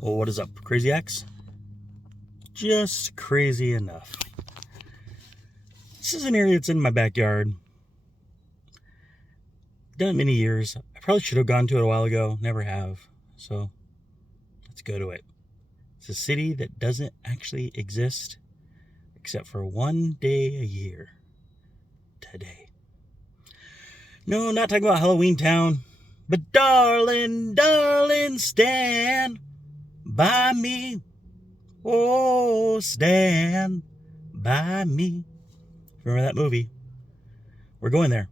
Well, what is up, Crazy X? Just crazy enough. This is an area that's in my backyard. Done it many years. I probably should have gone to it a while ago. Never have. So let's go to it. It's a city that doesn't actually exist except for one day a year. Today. No, not talking about Halloween Town. But darling, darling, stand by me. Oh, stand by me. Remember that movie? We're going there.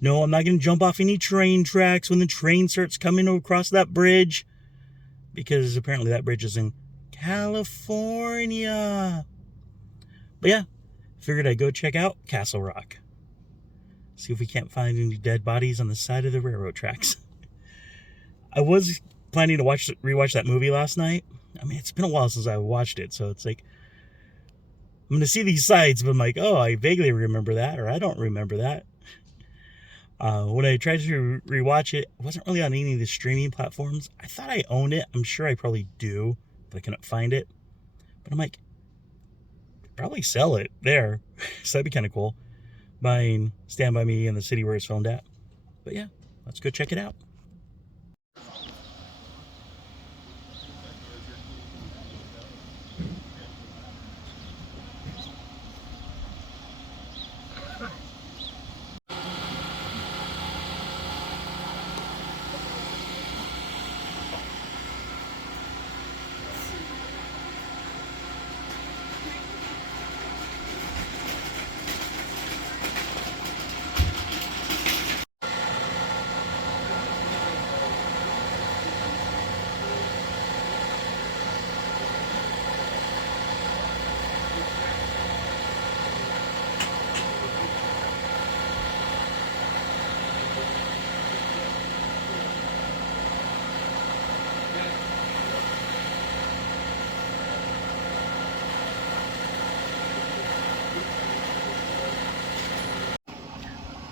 No, I'm not going to jump off any train tracks when the train starts coming across that bridge. Because apparently that bridge is in California. But yeah, figured I'd go check out Castle Rock. See if we can't find any dead bodies on the side of the railroad tracks. I was planning to rewatch that movie last night. I mean, it's been a while since I watched it, so it's like, I'm going to see these sites, but I'm like, oh, I vaguely remember that, or I don't remember that. When I tried to rewatch it, it wasn't really on any of the streaming platforms. I thought I owned it. I'm sure I probably do, but I couldn't find it. But I'm like, probably sell it there. So that'd be kind of cool. Buying Stand By Me in the city where it's filmed at. But yeah, let's go check it out.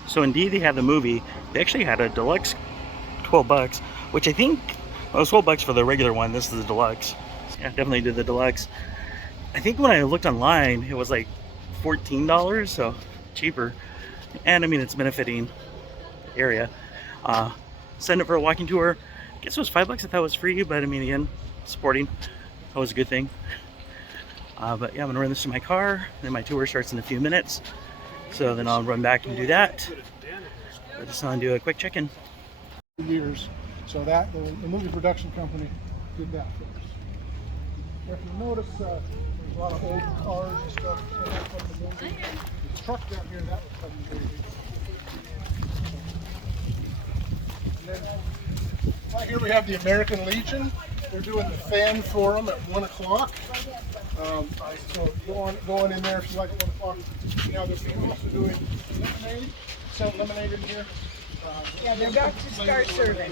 So indeed they had the movie. They actually had a deluxe, $12, which I think, well, it was $12 for the regular one. This is the deluxe. Yeah, definitely did the deluxe. I think when I looked online, it was like $14, so cheaper. And I mean, it's benefiting the area. Send it for a walking tour. I guess it was $5. I thought it was free, but I mean, again, supporting, that was a good thing. But yeah, I'm gonna run this to my car. Then my tour starts in a few minutes. So then I'll run back and do that. I just want to do a quick check-in. Years, so that the movie production company did that for us. If you notice, there's a lot of old cars and stuff from the movie. The truck down here, that was from the movie. And then right here we have the American Legion. They're doing the fan forum at 1 o'clock. So go on in there if you like at 1 o'clock. Now there's people also doing lemonade. Sell lemonade in here. Yeah, they're about to start serving.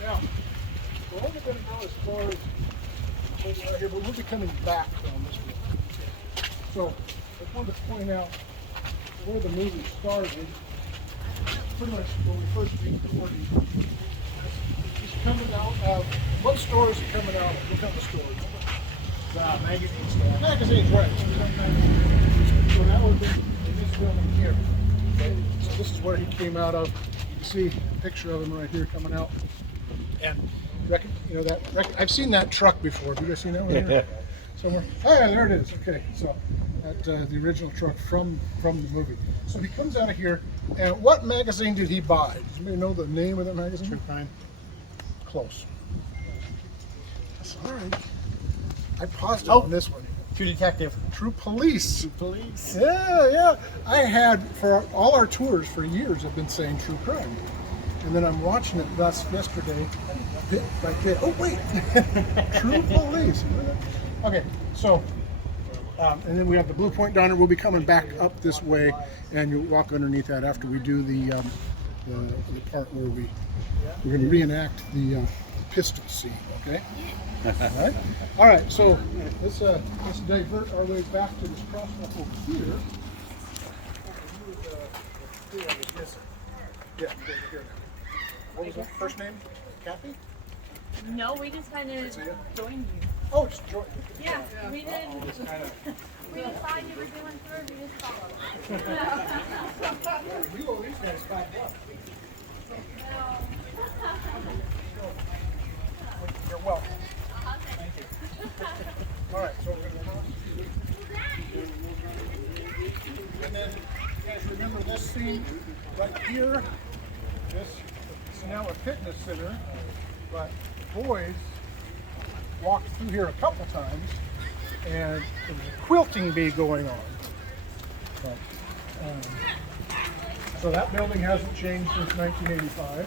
Now, we're only going to go as far as right here, but we'll be coming back on this one. So I just wanted to point out where the movie started. Pretty much when we first recorded. It's coming out of, what stores are coming out of? What kind of stores? Magazine stores. Magazines, right. So that would be in this building here. Okay. So this is where he came out of. You can see a picture of him right here coming out. And you know that I've seen that truck before. Have you guys seen that one here? Somewhere? Oh yeah, there it is. Okay, so that the original truck from the movie. So he comes out of here, and what magazine did he buy? Does anybody know the name of that magazine? True Crime. Close. That's all right. I paused it on this one. True Detective. True Police. True Police. Yeah. I had, for all our tours for years, I've been saying True Crime. And then I'm watching it yesterday, bit by bit. Oh, wait. True Police. Okay, so, and then we have the Blue Point Diner. We'll be coming back up this way, and you'll walk underneath that after we do the part where we're going to reenact the pistol scene, okay? All right, so let's divert our way back to this crosswalk over here. Yeah, over here now. What was that first name? Kathy? No, we just kind of joined you. Oh, just join. Yeah, we didn't. We just saw you were doing tours. We just followed. You owe these guys $5. You're welcome. Thank you. All right, so we're going to and then you guys remember this scene right here? This is now a fitness center, but the boys walked through here a couple times, and there was a quilting bee going on. So that building hasn't changed since 1985.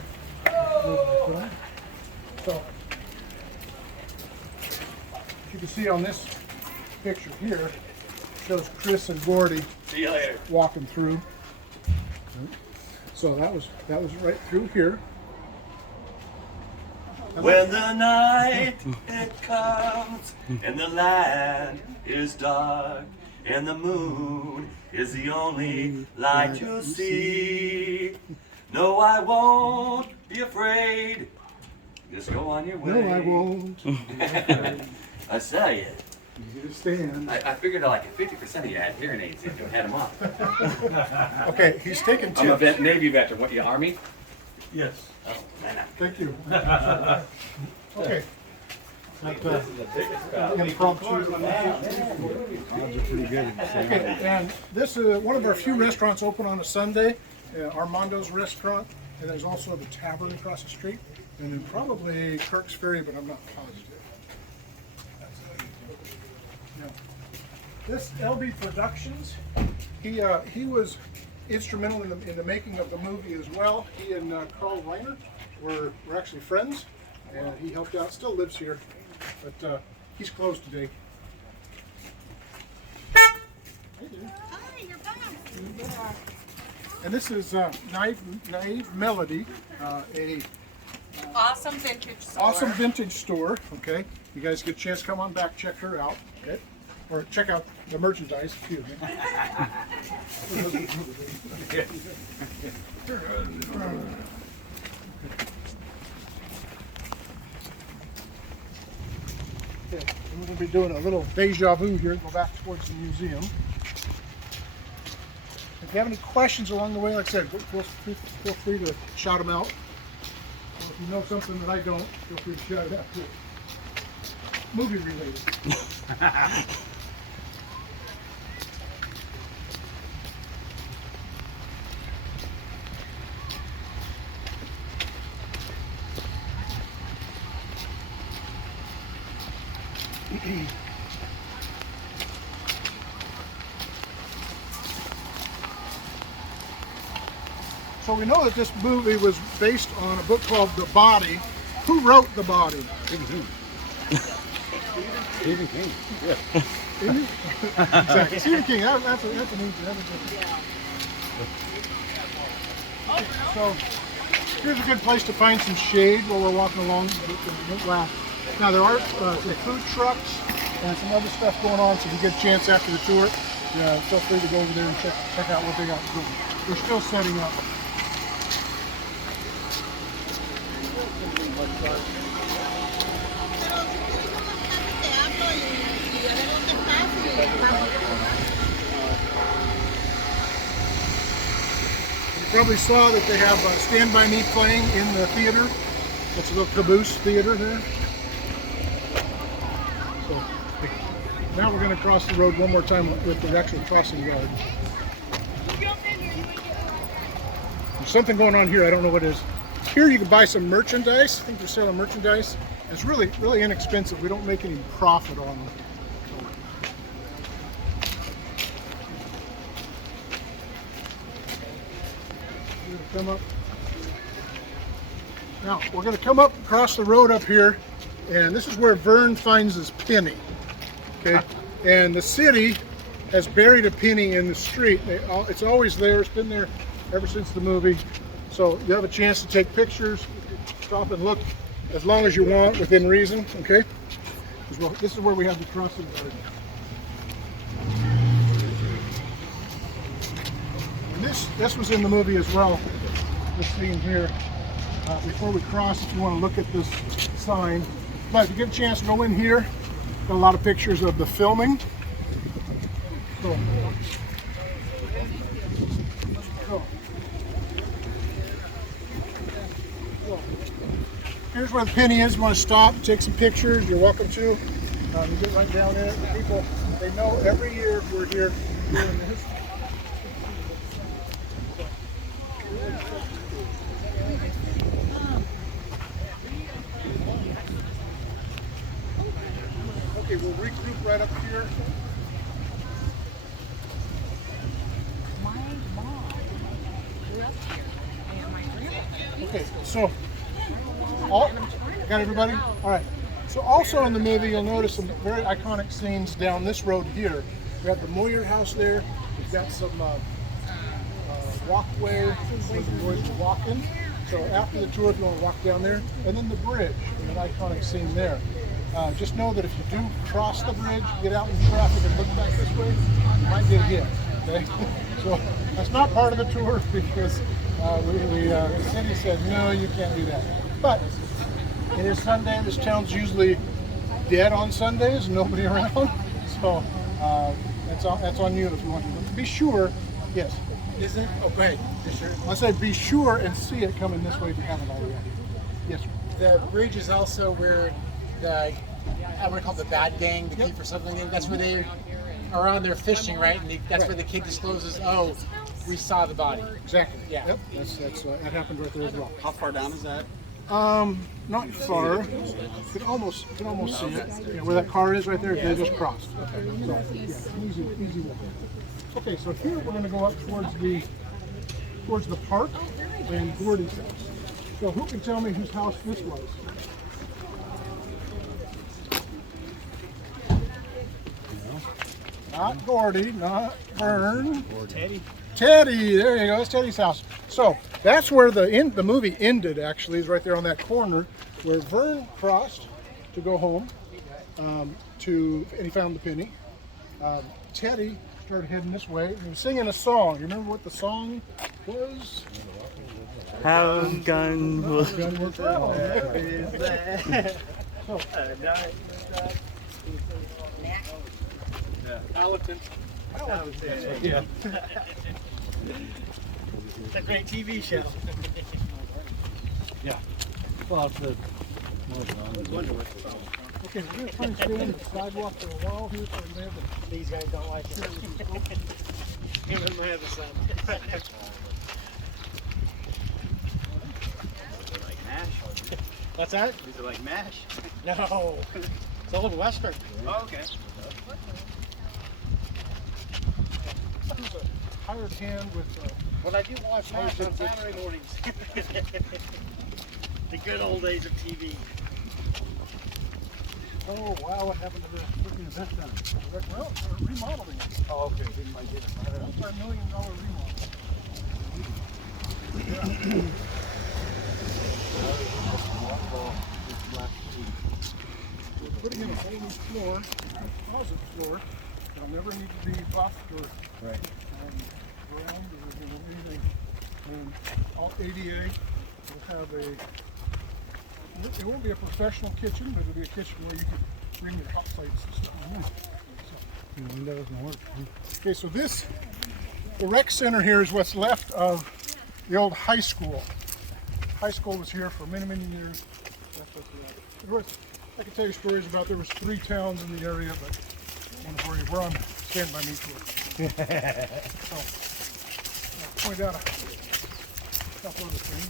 So you can see on this picture here, shows Chris and Gordy walking through. So that was right through here. When the night it comes and the land is dark and the moon is the only light you see. No, I won't be afraid. Just go on your way. No, I won't. I saw you. You stand. I figured like 50% of you had hearing aids and you had them off. Okay, he's taking I'm a tips. Navy veteran. What, you Army? Yes. Oh, man. Thank you. Okay. Okay, and this is one of our few restaurants open on a Sunday, Armando's Restaurant, and there's also the tavern across the street, and then probably Kirk's Ferry, but I'm not positive. No. This LB Productions, he was instrumental in the making of the movie as well. He and Carl Reiner were actually friends, and he helped out. Still lives here, but he's closed today. Hi, you're back. And this is Naive Melody, a Awesome vintage store. awesome vintage store. Okay, you guys get a chance, come on back, check her out. Okay, or check out the merchandise. Excuse me. Okay, we're going to be doing a little deja vu here. Go back towards the museum. If you have any questions along the way, like I said, feel free to shout them out. Or if you know something that I don't, feel free to shout it out too. Movie related. So we know that this movie was based on a book called The Body. Who wrote The Body? Stephen King. Yeah. Exactly. Stephen King. That's an easy. So here's a good place to find some shade while we're walking along. Now there are some food trucks and some other stuff going on. So if you get a chance after the tour, feel free to go over there and check out what they got going. They're still setting up. You probably saw that they have Stand By Me playing in the theater. That's a little caboose theater there. So now we're going to cross the road one more time with the actual crossing guard. There's something going on here, I don't know what it is. Here you can buy some merchandise. I think they're selling merchandise. It's really inexpensive. We don't make any profit on them. Come up. Now we're going to come up across the road up here, and this is where Vern finds his penny. Okay, and the city has buried a penny in the street. It's always there. It's been there ever since the movie. So you have a chance to take pictures, stop and look as long as you want within reason. Okay, this is where we have the crossing guard. And this was in the movie as well. This scene here. before we cross, if you want to look at this sign. But if you get a chance to go in here, got a lot of pictures of the filming. So, here's where the penny is. You want to stop, take some pictures, you're welcome to. You get right down there. The people, they know every year we're here doing this. Okay, we'll regroup right up here. Okay, so, got everybody? All right. So also in the movie, you'll notice some very iconic scenes down this road here. We have the Moyer House there. We've got some walkway where the boys are walking. So after the tour, if you want to walk down there, and then the bridge, and an iconic scene there. Just know that if you do cross the bridge, get out in traffic and look back this way, you might get hit. Okay, so that's not part of the tour because the city said no, you can't do that. But it is Sunday. This town's usually dead on Sundays, nobody around. So that's on you if you want to. But be sure, yes. Is it? Oh, go ahead. Sure. I say be sure and see it coming this way if you haven't already. Yes, sir. The bridge is also where the, I want to call it the bad gang, the kid for something. That's where they are on there fishing, right? And that's where the kid discloses, oh, we saw the body. Exactly. Yeah. Yep. That happened right there as well. How far down is that? Not far. You can almost see it. Yeah, where that car is right there, they just crossed. Okay. So, yeah, easy walk. Okay, so here we're going to go up towards the park and Gordy's house. So who can tell me whose house this was? Not Gordy, not Vern. Teddy, there you go. That's Teddy's house. So that's where the movie ended. Actually, is right there on that corner where Vern crossed to go home. And he found the penny. Teddy started heading this way. He was singing a song. You remember what the song was? How gun will... Gun works well. So, Allerton. yeah. It's a great TV show. Yeah. Well, it's the. Okay, we're going to try and stay on the sidewalk for a while here so we have These guys don't like it. Even my other son. What's that? These are like MASH. No. It's Old Western. Oh, okay. He's a hired hand with But I do watch MASH on Saturday mornings. The good old days of TV. oh wow, what happened to this? What is this done? Well, they're remodeling it. Oh, okay. Didn't mind it. That's our $1 million remodel. We're putting in a whole new floor, a closet floor. It'll never need to be buffed or ground or anything. And all ADA will have it won't be a professional kitchen, but it'll be a kitchen where you can bring your hot plates and stuff in. So, windows and work. Okay, so the rec center here is what's left of the old high school. High school was here for many, many years. I can tell you stories about there was 3 towns in the area, but I want to worry. We're on Stand By Me tour. So, I'll point out a couple other things.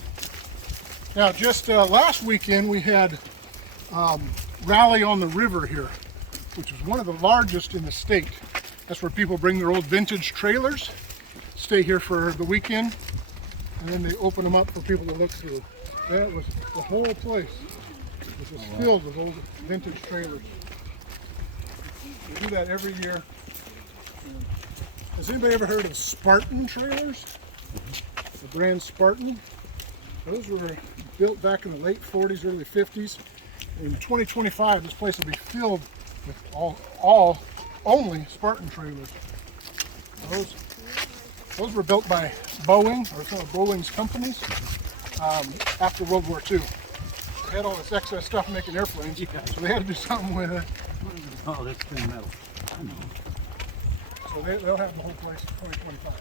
Now, just last weekend we had Rally on the River here, which is one of the largest in the state. That's where people bring their old vintage trailers, stay here for the weekend, and then they open them up for people to look through. That was the whole place. It was filled with old vintage trailers. We do that every year. Has anybody ever heard of Spartan trailers? The brand Spartan? Those were built back in the late 40s, early 50s. In 2025, this place will be filled with all only Spartan trailers. Those were built by Boeing, or some of Boeing's companies. after World War II. They had all this excess stuff making airplanes, so they had to do something with it. Oh, that's thin metal. I know. So they'll have the whole place in 2025.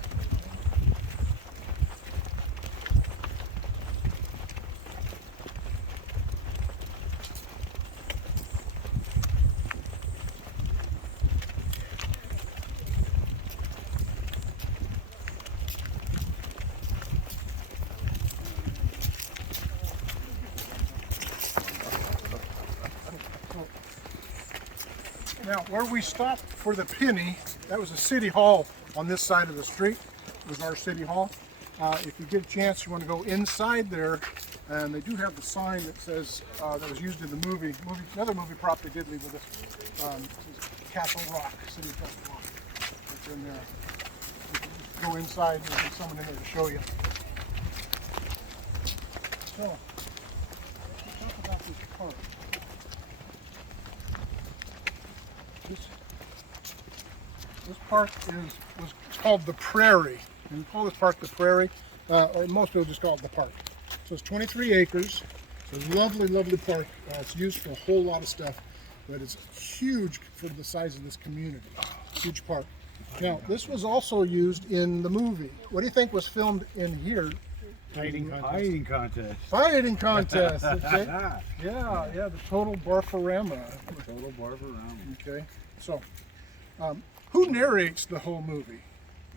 Now, where we stopped for the penny, that was a city hall on this side of the street. It was our city hall. If you get a chance, you want to go inside there, and they do have the sign that says that was used in the movie. Another movie prop they did leave with us is Castle Rock, City of Castle Rock. It's in there. You can go inside, and there's someone in there to show you. So, let's talk about this park. This park was called the Prairie. And we call this park the Prairie, or most people just call it the park. So it's 23 acres. It's a lovely, lovely park. It's used for a whole lot of stuff, but it's huge for the size of this community. Huge park. Now, this was also used in the movie. What do you think was filmed in here? Fighting contest. Fighting contest. Okay. Yeah, the total barfarama. Total barbarama. Okay. So, who narrates the whole movie?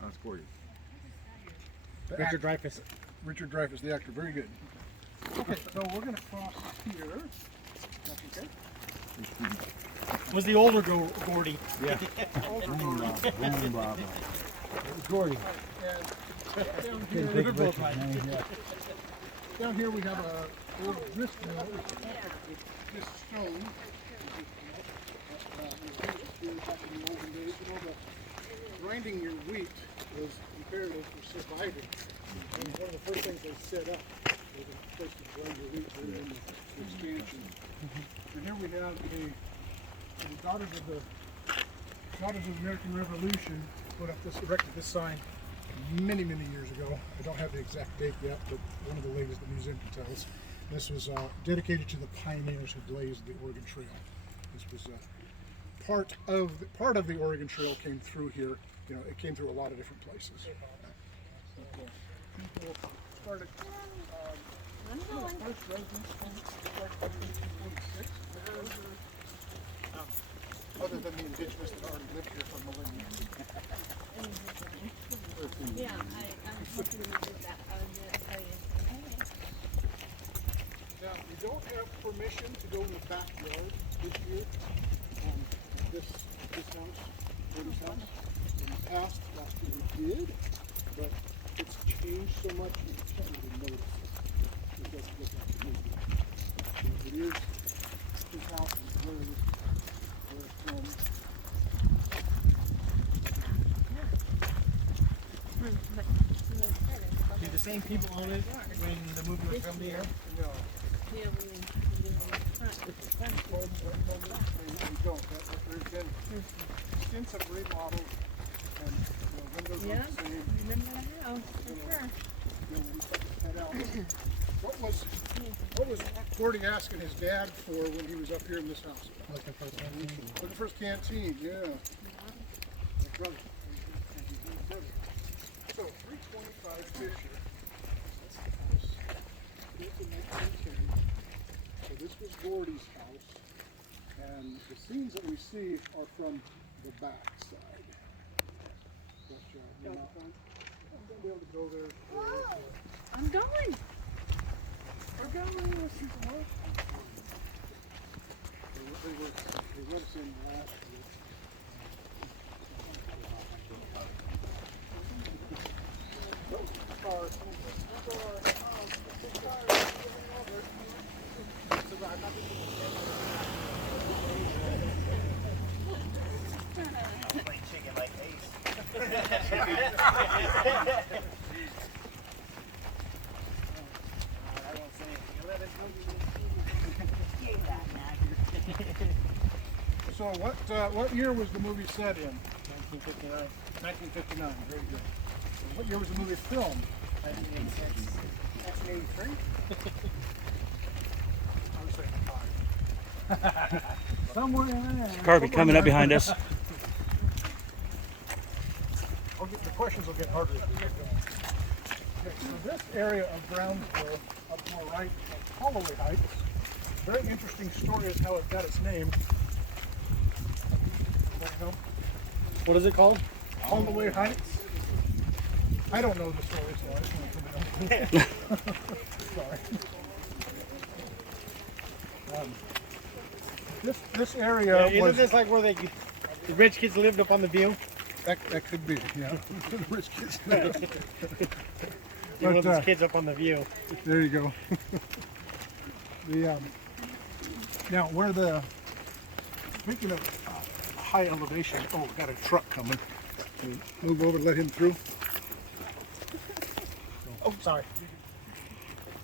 That's Gordy. Richard Dreyfuss. Richard Dreyfuss, the actor. Very good. Okay, so we're going to cross here. That's okay. Was the older Gordy? Yeah. Older Boom, Gordy. Bob. Boom, Bob. It was Gordy. And down here we have a little grist mill. This stone. Back in the olden days, grinding your wheat was imperative for surviving. And one of the first things they set up was a place to grind your wheat during the expansion. And here we have the Daughters of the American Revolution erected this sign many, many years ago. I don't have the exact date yet, but one of the ladies at the museum can tell us. This was dedicated to the pioneers who blazed the Oregon Trail. This was part of the Oregon Trail came through here. You know, it came through a lot of different places. People started. First residents started in 1846. Other than the indigenous that already lived here for millennia. Yeah, I'm hoping to do that. I was going to tell you. Now, we don't have permission to go in the backyard this year. This house, Brady's house. In the past, last year we did, but it's changed so much you can't even notice it. It doesn't look like the movie. So it is his house is where it's from. Did the same people own it when the movie was filmed here? No. Yeah, we don't. There's been extensive remodels and windows are the same. remember the house, for sure. We took that out. What was Gordy asking his dad for when he was up here in this house? Looking for the canteen. Looking for his canteen, yeah. My brother. So 325 Fisher. That's the house. Built in 1910. So this was Gordy's house, and the scenes that we see are from the back side. But I'm going to be able to go there. I'm going. We're going to see some more. They let us in last year. Playing chicken like Ace. So what year was the movie set in? 1959. 1959, very good. What year was the movie filmed? 1986. 1983. I was saying 5. Somewhere in there. Carby coming up behind us. The questions will get harder as we get going. Okay, so this area of Brownsville, up to our right, is Holloway Heights. Very interesting story is how it got its name. Anybody know? What is it called? Holloway Heights. I don't know the story, so I just want to put it on. Sorry. This area Isn't was this like where the rich kids lived up on the view? that could be, yeah. The rich kids. One of those But, kids up on the view. there you go. Now where speaking of high elevation, oh, we got a truck coming. Can we move over, let him through. Oh, sorry.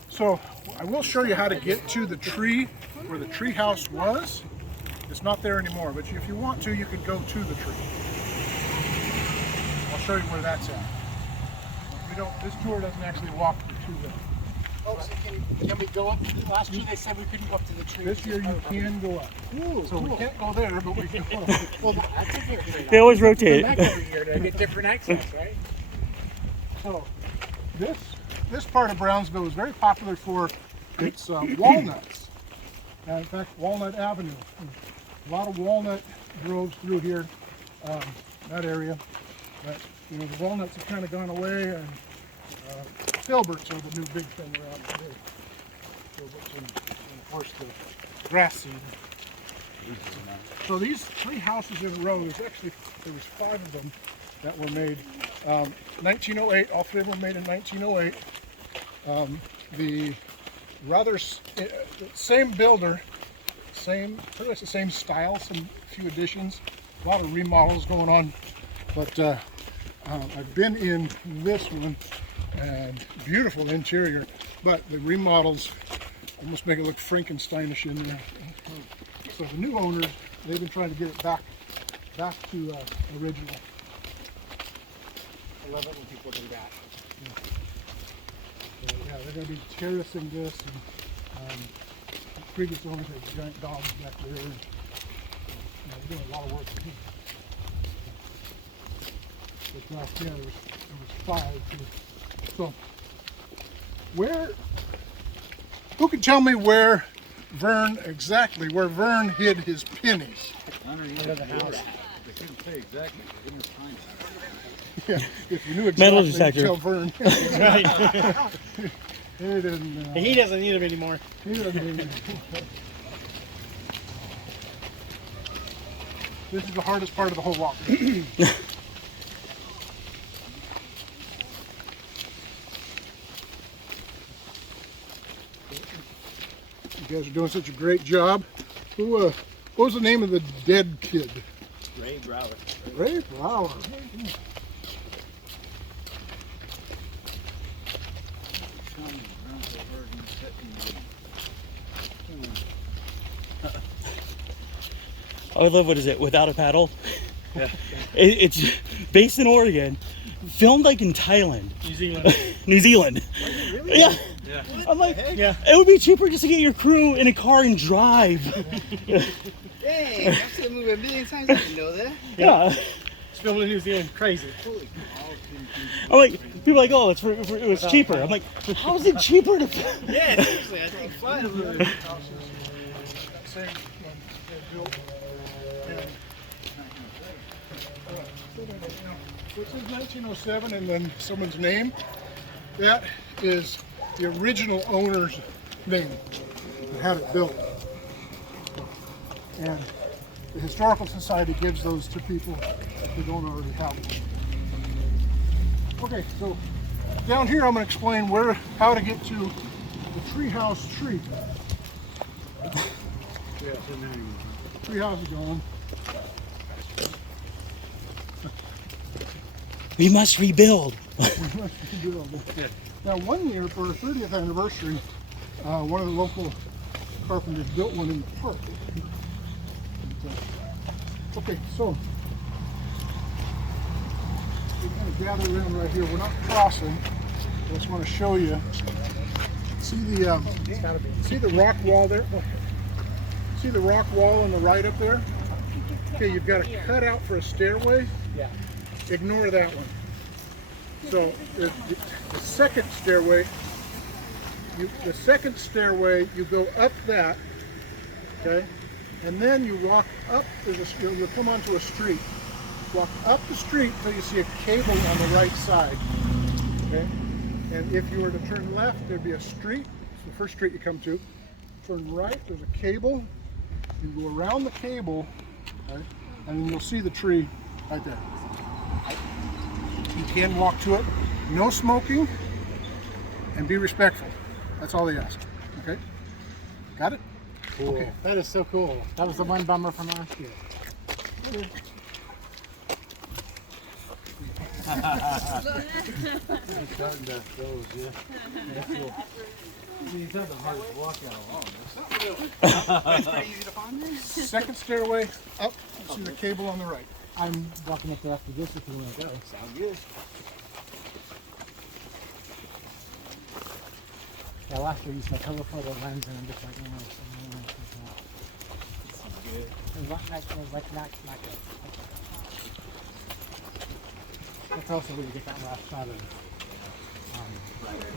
So I will show you how to get to the tree where the tree house was. It's not there anymore, but if you want to, you can go to the tree. I'll show you where that's at. This tour doesn't actually walk you to the. Oh, so can we go up? Last year they said we couldn't go up to the tree. This year you can go up. So we can't go there, but we can go up. Well, that's a fair trade. They always rotate. Back every year to get different accents, right? So this part of Brownsville is very popular for its walnuts. In fact, Walnut Avenue. A lot of walnut groves through here, that area. But the walnuts have kind of gone away, and filberts are the new big thing around today. Filberts and of course the grass seed. So these 3 houses in a row, there was 5 of them that were made. 1908, all 3 of them were made in 1908. The same builder, pretty much the same style, some few additions, a lot of remodels going on. But I've been in this one, and beautiful interior, but the remodels almost make it look Frankensteinish in there. So the new owners, they've been trying to get it back to original. I love it when people do that. So, yeah, they're going to be terracing this, and previous owners had giant dogs back there. And, they're doing a lot of work here. But yeah, there was 5 here. So, who can tell me where Vern hid his pennies? Under the house. They couldn't say exactly. They didn't find it. Yeah, if you knew Metal exactly, detector. tell Vern. He didn't. He doesn't need them anymore. He doesn't need them. This is the hardest part of the whole walk. You guys are doing such a great job. What was the name of the dead kid? Ray Brower. Ray Brower. I love, what is it, Without a Paddle? Yeah. It's based in Oregon, filmed like in Thailand. New Zealand. New Zealand. Really? Yeah. Yeah. I'm like, yeah. It would be cheaper just to get your crew in a car and drive. Dang, I've seen the movie a million times. I didn't know that. Yeah. It's filmed in New Zealand. Crazy. Holy I'm like, people are like, oh, it was cheaper. I'm like, how is it cheaper to? Yeah, seriously, I think flying a little bit. Same built. So it says 1907 and then someone's name. That is the original owner's name that had it built. And the Historical Society gives those to people if they don't already have them. Okay, so down here I'm going to explain how to get to the treehouse tree. Treehouse is gone. We must rebuild. Now, one year for our 30th anniversary, one of the local carpenters built one in the park. Okay, so we kind of gather around right here. We're not crossing. I just want to show you see the rock wall there? See the rock wall on the right up there? Okay, you've got a cutout for a stairway. Yeah. Ignore that one. So the second stairway, you go up that, okay, and then you walk up. You'll come onto a street. Walk up the street until you see a cable on the right side. Okay, and if you were to turn left, there'd be a street. It's the first street you come to. Turn right. There's a cable. You go around the cable, okay, and then you'll see the tree right there. You can walk to it. No smoking, and be respectful. That's all they ask. Okay? Got it? Cool. Okay. That is so cool. That was the one bummer from last year. Second stairway up. See the cable on the right. I'm walking up there after this if you want to go. Sounds good. Yeah, last year you said telephoto lens and I'm just like, oh, Sounds good. not good. That's also where you get that last shot of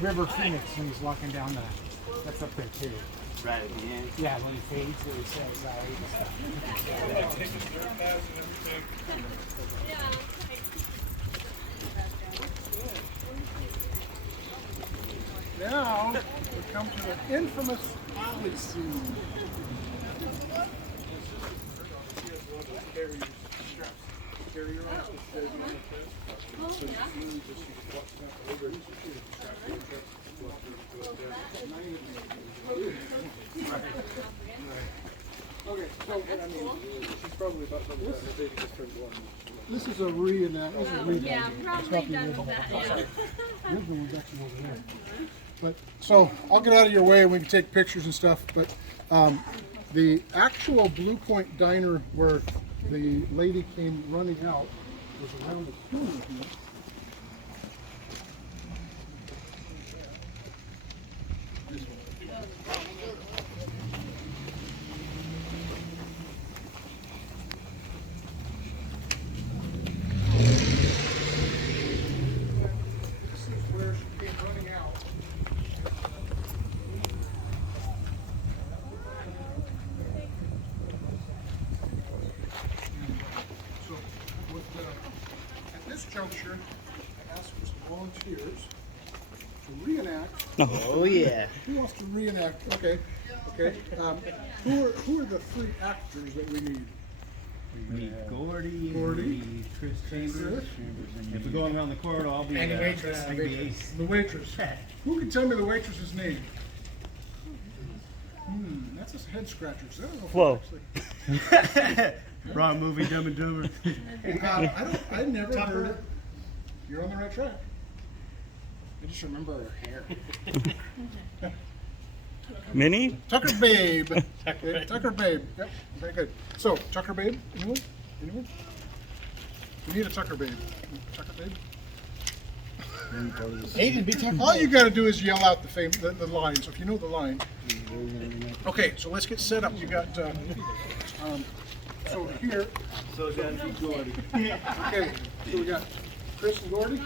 River Phoenix when he's walking down that's up there too. Right at the end. Yeah, when he fades, it says, Now we come to the infamous alley scene. Okay, so she's probably about to her baby just turned 1. This is a reenactment. Yeah, probably done with that. Yeah. Original one's actually over there. But so I'll get out of your way and we can take pictures and stuff. But the actual Blue Point Diner where the lady came running out was around the corner here. Juncture, I ask for some volunteers to reenact. Oh yeah. Who wants to reenact? Okay. Who are the 3 actors that we need? We need Gordy, Gordy. we need Chris Chambers. If we're going around the corridor, I'll be And the waitress. I'll be Ace. The waitress. Who can tell me the waitress's name? That's a head scratcher. I don't know if Whoa. actually- Wrong movie, Dumb and Dumber. I never heard it. You're on the right track. I just remember her hair. Minnie? Tucker Babe. Okay, Tucker Babe. Yep, very good. So, Tucker Babe, anyone? Anyone? We need a Tucker Babe. Tucker Babe? Aiden, be talking. All you got to do is yell out the lines, if you know the line. Okay, so let's get set up. You got, so here. So that's Gordy. Okay, so we got Chris and Gordy.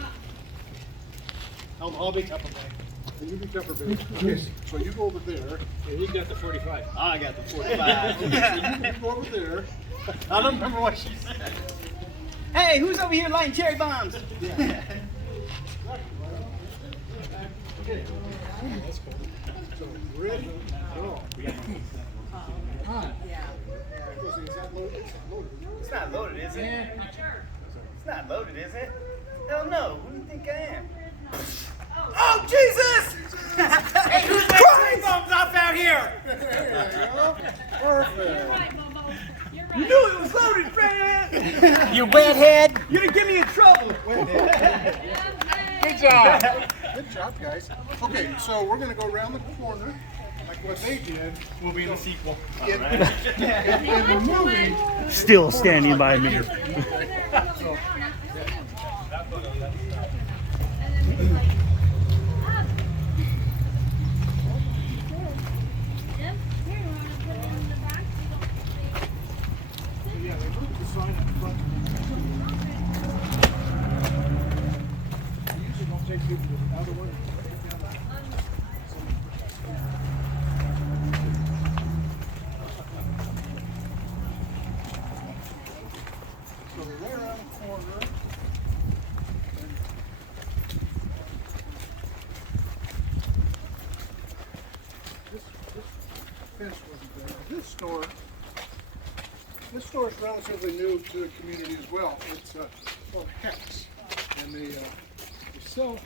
I'll be Tupper Bay. And you be Tucker Babe. Okay, so you go over there. Yeah, he's got the 45. I got the 45. So you go over there. I don't remember what she said. Hey, who's over here lighting cherry bombs? Okay. That's cool. So, ready? Go. Is that loaded? It's not loaded, is it? It's not loaded, is it? Hell no. Who do you think I am? Oh, Jesus! Hey, who's cherry bombs off out here? There you go. Perfect. You knew it was loaded, Fred! You redhead. You're gonna get me in trouble. Good job. Good job, guys. Okay, so we're going to go around the corner, like what they did. We'll be in the sequel. In the movie. Still standing by me. So, fence wasn't there. This store is relatively new to the community as well. It's called Hex, and they sell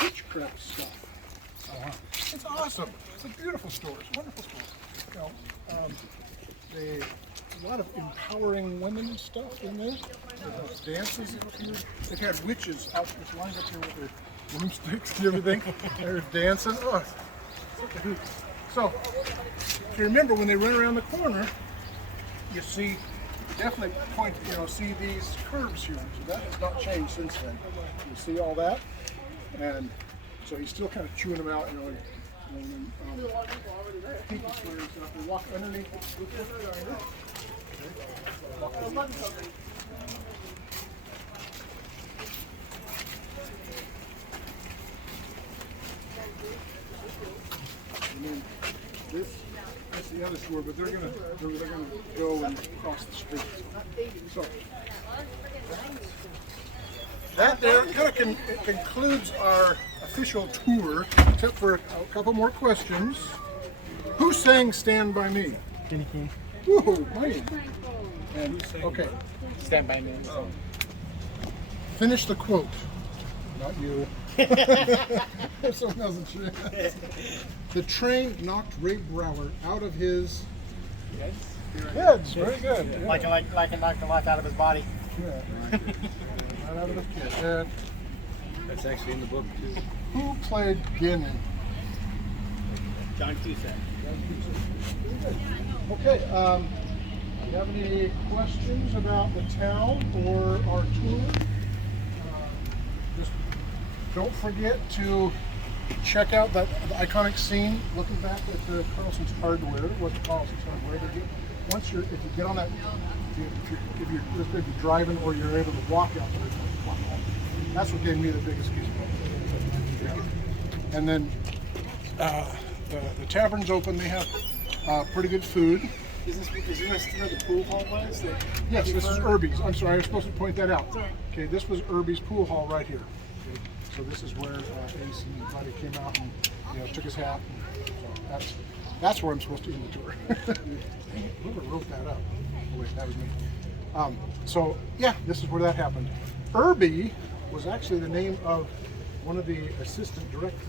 witchcraft stuff. It's awesome. It's a beautiful store. It's a wonderful store. You know, a lot of empowering women stuff in there. There's dances. They've had witches out lined up here with their broomsticks and everything. They're dancing. Oh, it's such a hoot. So, if you remember when they run around the corner, you see, definitely see these curves here. So that has not changed since then. You see all that? And so he's still kind of chewing them out, and pinky sweater and stuff. They walk underneath the diner. And then that's the other store, but they're gonna go and cross the street. So that there kind of concludes our official tour, except for a couple more questions. Who sang "Stand by Me"? Kenny King. Woohoo, mine. And okay, Stand by me. finish the quote. Not you. If someone doesn't sure. The train knocked Ray Brower out of his heads. Very good. Yeah. Like it knocked the life out of his body. Yeah. Right out of his head. That's actually in the book too. Who played Gin? John Cusack. Okay. Do you have any questions about the town or our tour? Just don't forget to check out the iconic scene. Looking back at the Carlson's Hardware, what Carlson's Hardware they do. If you get on that, if you're driving or you're able to walk out there, that's what gave me the biggest goosebumps. And then the tavern's open. They have pretty good food. Isn't this where the pool hall was? Yes, this is Irby's. I'm sorry, I was supposed to point that out. Okay, this was Irby's pool hall right here. Okay, so this is where Ace and Buddy came out and took his hat. And so that's where I'm supposed to end the tour. Whoever wrote that up? Oh, wait, that was me. So yeah, this is where that happened. Irby was actually the name of one of the assistant directors.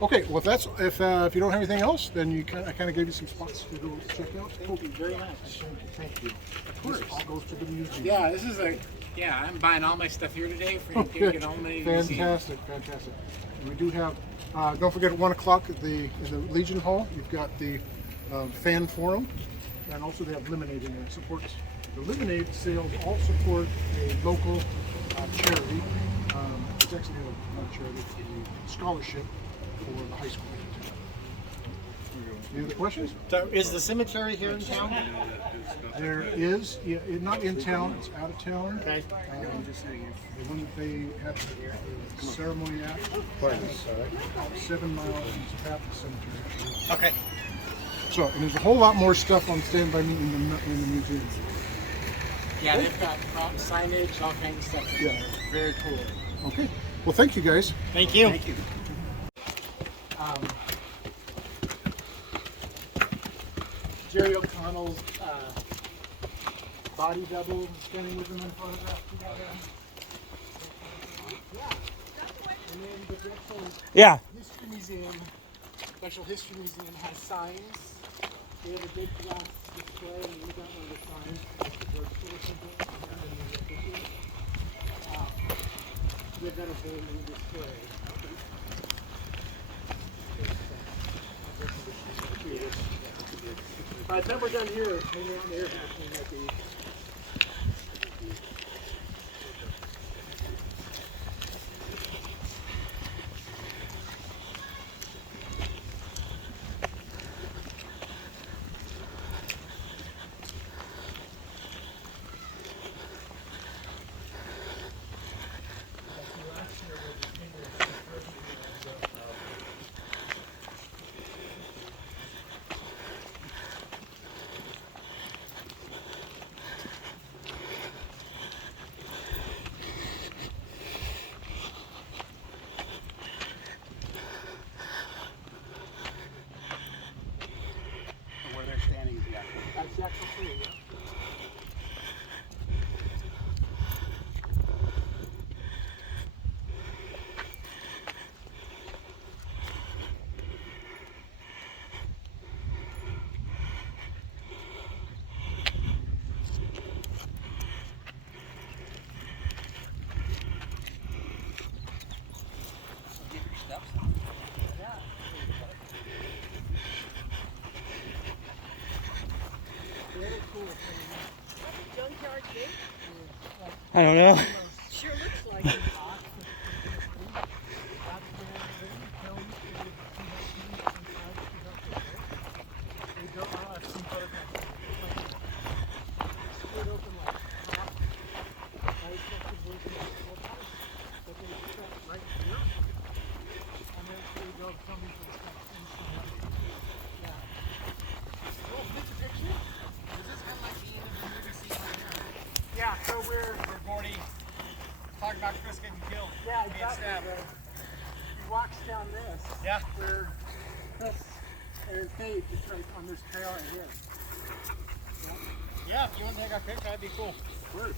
Okay, well, if you don't have anything else, then I kind of gave you some spots to go check out. Thank you very much. Thank you. Of course. This all goes to the museum. Yeah, this is I'm buying all my stuff here today for you to get all my Fantastic. And we do have, don't forget at 1 o'clock in the Legion Hall, you've got the fan forum, and also they have lemonade in there. Supports the lemonade sales all support a local charity. It's actually not a charity, it's a scholarship for the high school. Any other questions? So is the cemetery here in town? There is, not in town, it's out of town. Okay. The one that they had the ceremony at is 7 miles east of the cemetery. Okay. So, and there's a whole lot more stuff on Stand By Me in the museum. Yeah, they've got signage, all kinds of stuff in there. Very cool. Okay. Well, thank you guys. Thank you. Thank you. Jerry O'Connell's body double standing with him in photograph. And then the Yeah. Special History Museum has signs. They have a big glass display, and we got one of the signs. They've got a whole new display. By the time we're done here, maybe on the air conditioning might be. I don't know. Sure looks like it. Yeah, so we're Gordy talking about Chris getting killed. yeah, being exactly. stabbed. He walks down this. Yeah. Where Chris and Faith is right on this trail right here. Yeah, if you want to take our picture, that'd be cool. Word.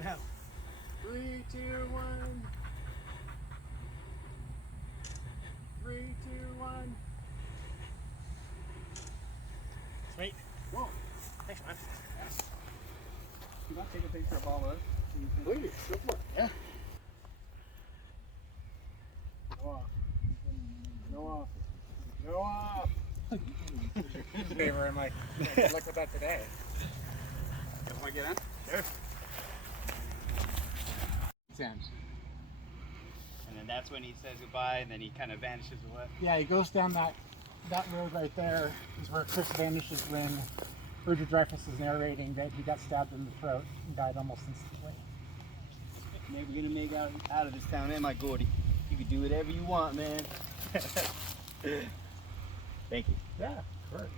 I know. 3, 2, 1. 3, 2, 1. Sweet. Whoa. Thanks, man. You want to take a picture of all of us? Please, go for it. Yeah. Go off. Go off. Go off. Favor, I'm like, good luck with that today. You want to get in? Sure. Sam. And then that's when he says goodbye, and then he kind of vanishes away. Yeah, he goes down that road right there is where Chris vanishes when Bridget Dreyfuss is narrating that he got stabbed in the throat and died almost instantly. Never gonna make out of this town, am I, Gordy? You can do whatever you want, man. Thank you. Yeah, of course.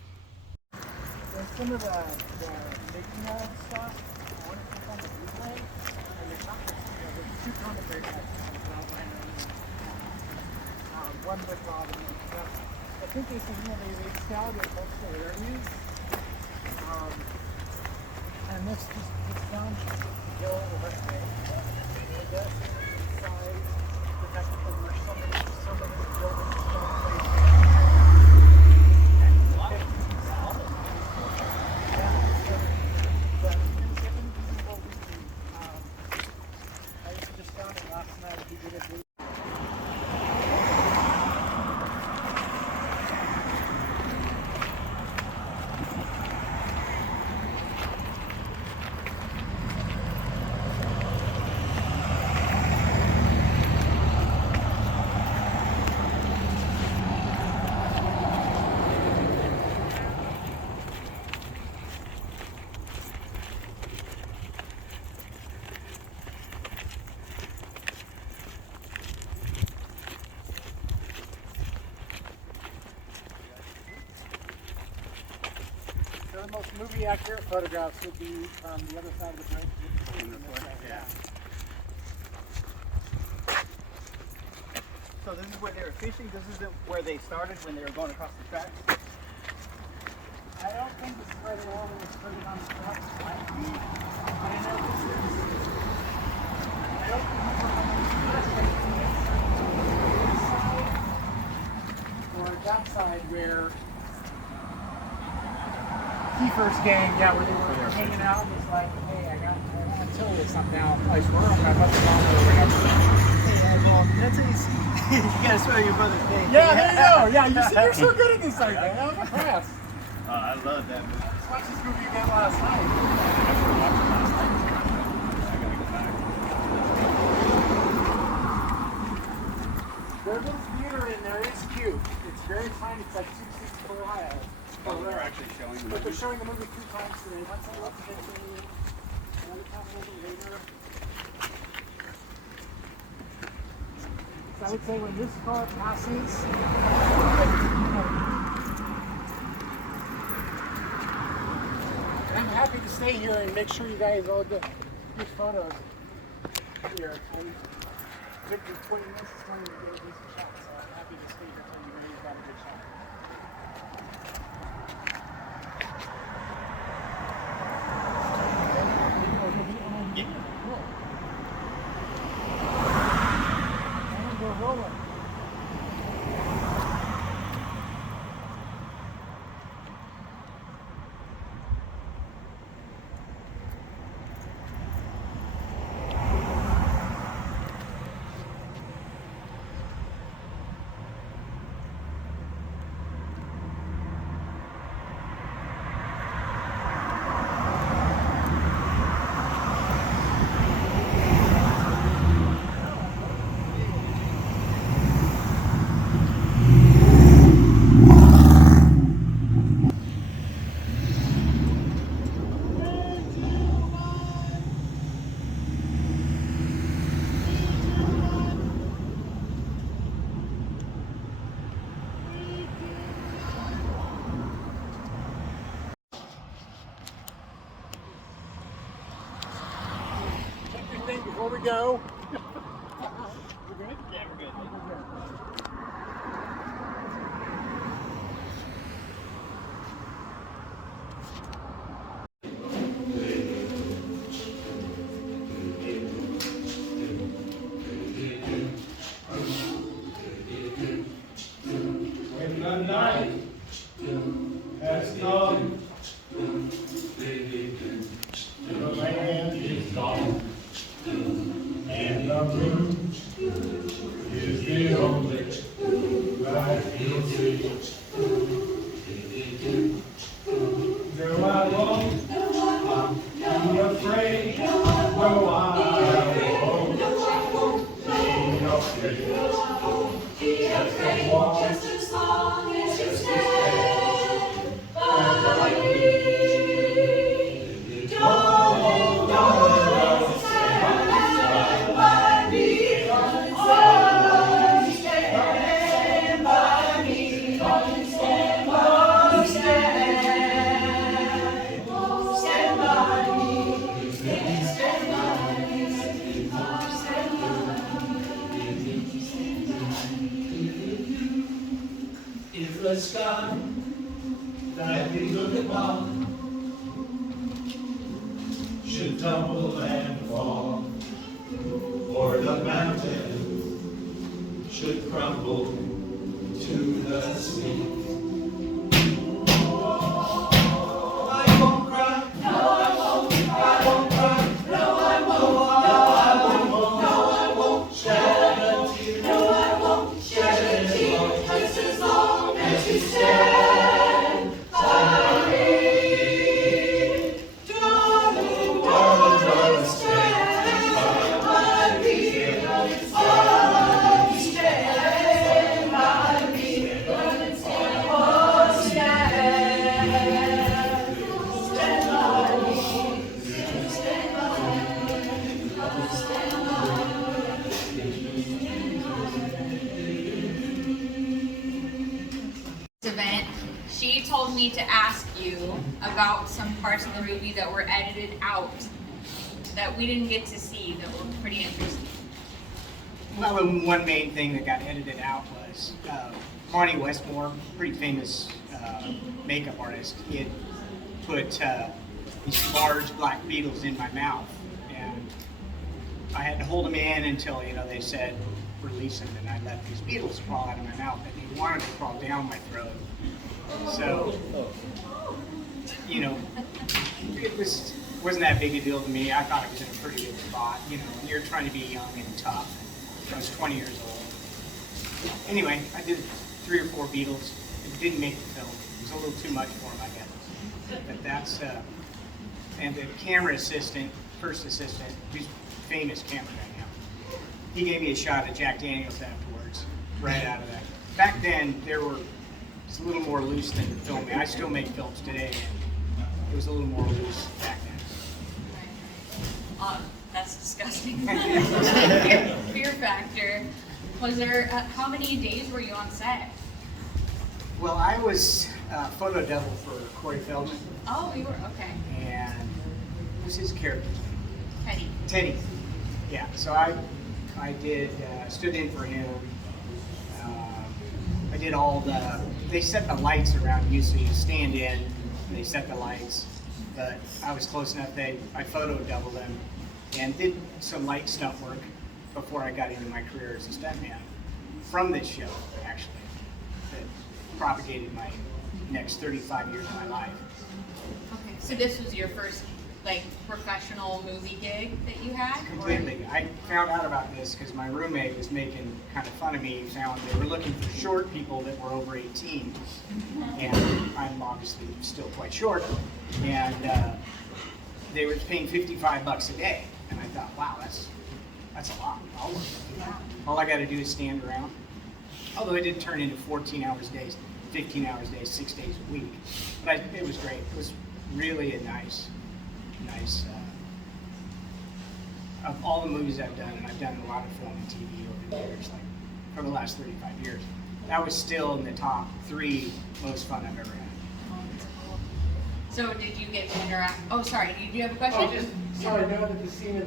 There's some of the making of stuff. I want to click on the replay, and there's not there's 2 commentary tracks on the Outlander and one with Robin and stuff. I think they said, they scoured at multiple areas. And this down the hill the west way. I guess inside the fact that there's some of the buildings still in place. I just found it last night. He did it. The most movie accurate photographs would be from the other side of the bridge. Yeah. So this is where they were fishing? This isn't where they started when they were going across the tracks? I don't think this is where the woman was putting on the trucks. I know this is. I don't remember how much this side or that side where Kiefer's gang, where they were hanging out, was like, hey, I got Tilly or something now. I swear I'm gonna bust the bomb or whatever. Hey, well, that's how you see. You gotta spell your brother's name. Yeah, there you go. Yeah, you're so good at this thing, man. I'm impressed. I love that movie. Just watched this movie again last night. Their little theater in there is cute. It's very tiny. It's like 264 Ohio. They're actually showing the But they're movie. showing the movie 2 times today. Once I left the another time a little later. So I would say when this car passes, and I'm happy to stay here and make sure you guys all get good photos here. It took me 20 minutes this morning to get a decent shot, so I'm happy to stay here until you really got a good shot. go. We're good? Yeah, we're good. When the night has come, the land is gone, and the moon is the only light you'll see. No, I won't be afraid. No, I won't be afraid. Just as long as you stand by me. Don't stand by me. Oh, stand by me. Stand by me. Stand by me. Stand by me. If the sky that we look upon should tumble and fall, or the mountain should crumble to the sea, I won't cry. No, I won't. I won't cry. No, I won't. No, I won't. No, I won't shed a tear. No, I won't shed a tear. Just as long as you stand by me. Darling, darling, stand by me. Oh, stand by me. Oh, stand by me. Stand Event, she told me to ask you about some parts of the movie that were edited out that we didn't get to see that were pretty interesting. Well, one main thing that got edited out was Monty Westmore, pretty famous makeup artist. He had put these large black beetles in my mouth, and I had to hold them in until they said release them, and I let these beetles crawl out of my mouth, and they wanted to crawl down my throat. So, it wasn't that big a deal to me. I thought it was in a pretty good spot. When you're trying to be young and tough. I was 20 years old. Anyway, I did 3 or 4 beetles. It didn't make the film. It was a little too much for him, I guess. But that's, and the camera assistant, first assistant, who's a famous camera guy now, he gave me a shot of Jack Daniels afterwards, right out of that. Back then, it's a little more loose than the film. I still make films today, and it was a little more loose back then. That's disgusting. Fear factor. Was there, how many days were you on set? Well, I was photo double for Corey Feldman. Oh, you were, okay. And what was his character? Teddy. Teddy. Yeah, so I did, stood in for him. I did they set the lights around you, so you stand in, and they set the lights. But I was close enough that I photo doubled them and did some light stunt work before I got into my career as a stuntman from this show, actually, that propagated my next 35 years of my life. Okay, so this was your first, professional movie gig that you had? Completely. I found out about this because my roommate was making kind of fun of me. He found they were looking for short people that were over 18, and I'm obviously still quite short, and they were paying $55 a day. And I thought, wow, that's a lot. I'll work with that. All I got to do is stand around. Although it did turn into 14 hours days, 15 hours days, 6 days a week. But it was great. It was really a nice. Of all the movies I've done, and I've done a lot of film and TV over the years, for the last 35 years, that was still in the top 3 most fun I've ever had. So did you get to interact? Oh, sorry. Did you have a question? Sorry, now that the scene of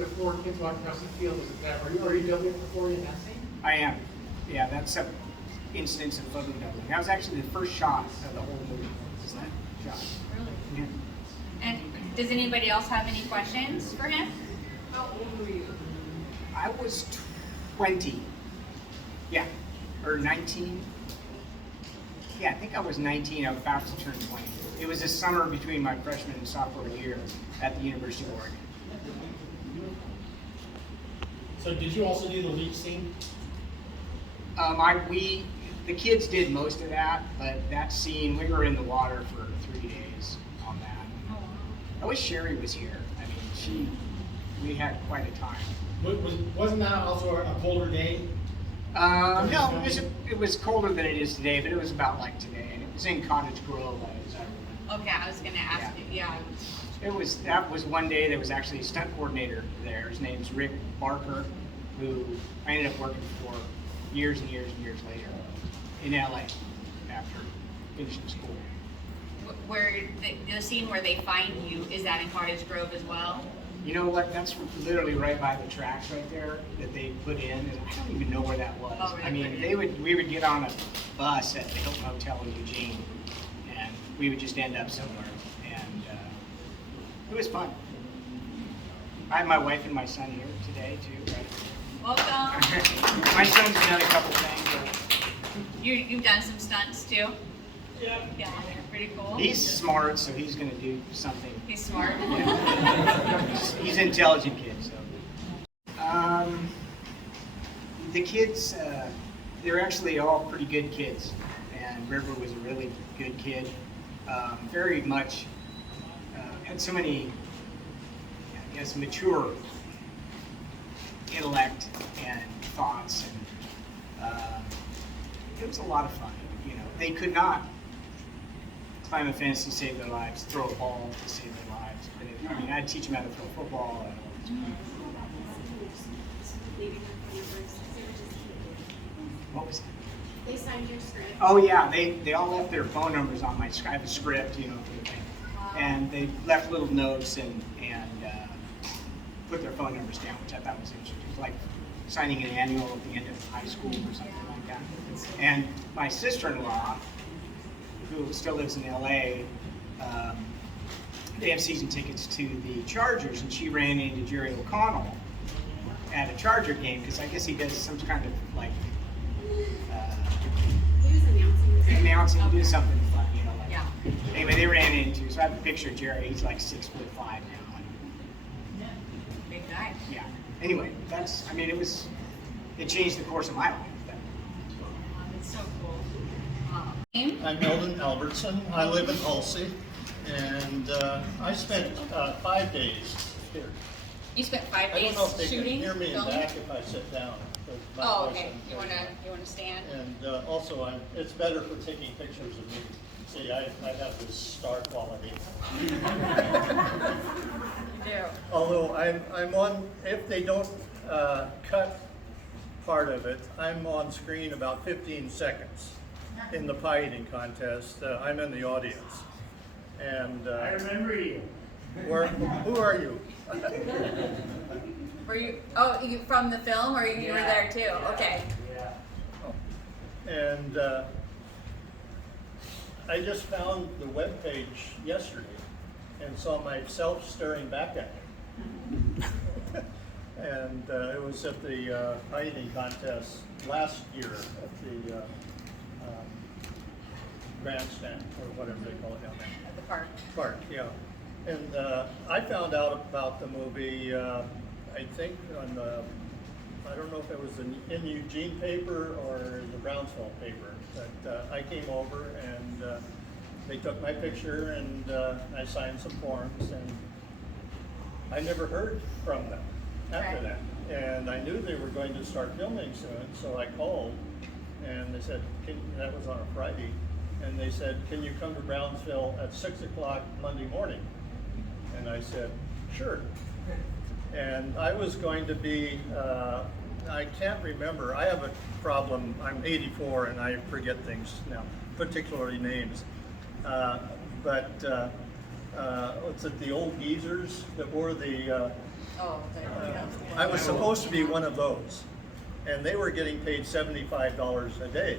the four kids walking across the field, is it that, are you doubling before in that scene? I am. Yeah, that's an instance of photo doubling. That was actually the first shot of the whole movie. Is that shot? Really? And does anybody else have any questions for him? How old were you? I was 20. Yeah, or 19. Yeah, I think I was 19. I was about to turn 20. It was this summer between my freshman and sophomore year at the University of Oregon. So did you also do the leap scene? The kids did most of that, but that scene, we were in the water for 3 days on that. I wish Sherry was here. I mean, we had quite a time. Wasn't that also a colder day? No, it was colder than it is today, but it was about like today, and it was in Cottage Grove. Okay, I was gonna ask you. Yeah. That was one day. There was actually a stunt coordinator there. His name's Rick Barker, who I ended up working for years and years and years later in LA after finishing school. Where the scene where they find you, is that in Cottage Grove as well? You know what? That's literally right by the tracks right there that they put in. And I don't even know where that was. Oh, I mean, we would get on a bus at the Hilton Hotel in Eugene, and we would just end up somewhere. And it was fun. I have my wife and my son here today too. Right? Welcome. My son's done a couple things. You've done some stunts too? Yeah. Yeah, pretty cool. He's smart, so he's going to do something. He's smart. He's an intelligent kid. So, the kids, they're actually all pretty good kids, and River was a really good kid. Very much had so many, I guess, mature intellect and thoughts, and it was a lot of fun. You know, they could not climb a fence to save their lives, throw a ball to save their lives. But I mean, I'd teach them how to throw a football. What was that? They signed your script. Oh yeah, they all left their phone numbers on my script. I have a script, you know, for the thing. And they left little notes and put their phone numbers down, which I thought was interesting. It was like signing an annual at the end of high school or something like that. And my sister-in-law, who still lives in LA, they have season tickets to the Chargers, and she ran into Jerry O'Connell at a Charger game because I guess he does some kind of like He was announcing. do something fun, you know. Like, Yeah. Anyway, they ran into. So I have a picture of Jerry. He's like 6'5" now. Big guy. Yeah. Anyway, I mean, it changed the course of my life. It's so cool. Name? I'm Eldon Albertson. I live in Halsey, and I spent 5 days here. You spent 5 I don't days know if they shooting, can hear me in filming? back if I sit down. 'cause my Oh, voice okay. isn't You very wanna stand? good. And also, it's better for taking pictures of me. See, I have this star quality. You do. Although I'm on, if they don't cut part of it, I'm on screen about 15 seconds in the pie eating contest. I'm in the audience. And I remember you. who are you? Were you? Oh, you from the film, or you were there too? Yeah. Okay. Yeah. And I just found the webpage yesterday and saw myself staring back at me. And it was at the pie eating contest last year at the grandstand, or whatever they call it down there. At the park. Park, yeah. And I found out about the movie, I think on the, I don't know if it was in the Eugene paper or the Brownsville paper, but I came over and they took my picture and I signed some forms, and I never heard from them after Right. that. And I knew they were going to start filming soon, so I called and they said, that was on a Friday, and they said, can you come to Brownsville at 6 o'clock Monday morning? And I said, sure. And I was going to be, I can't remember, I have a problem, I'm 84 and I forget things now, particularly names. But what's it, the old geezers that wore the, Oh, I was supposed to be one of those. And they were getting paid $75 a day.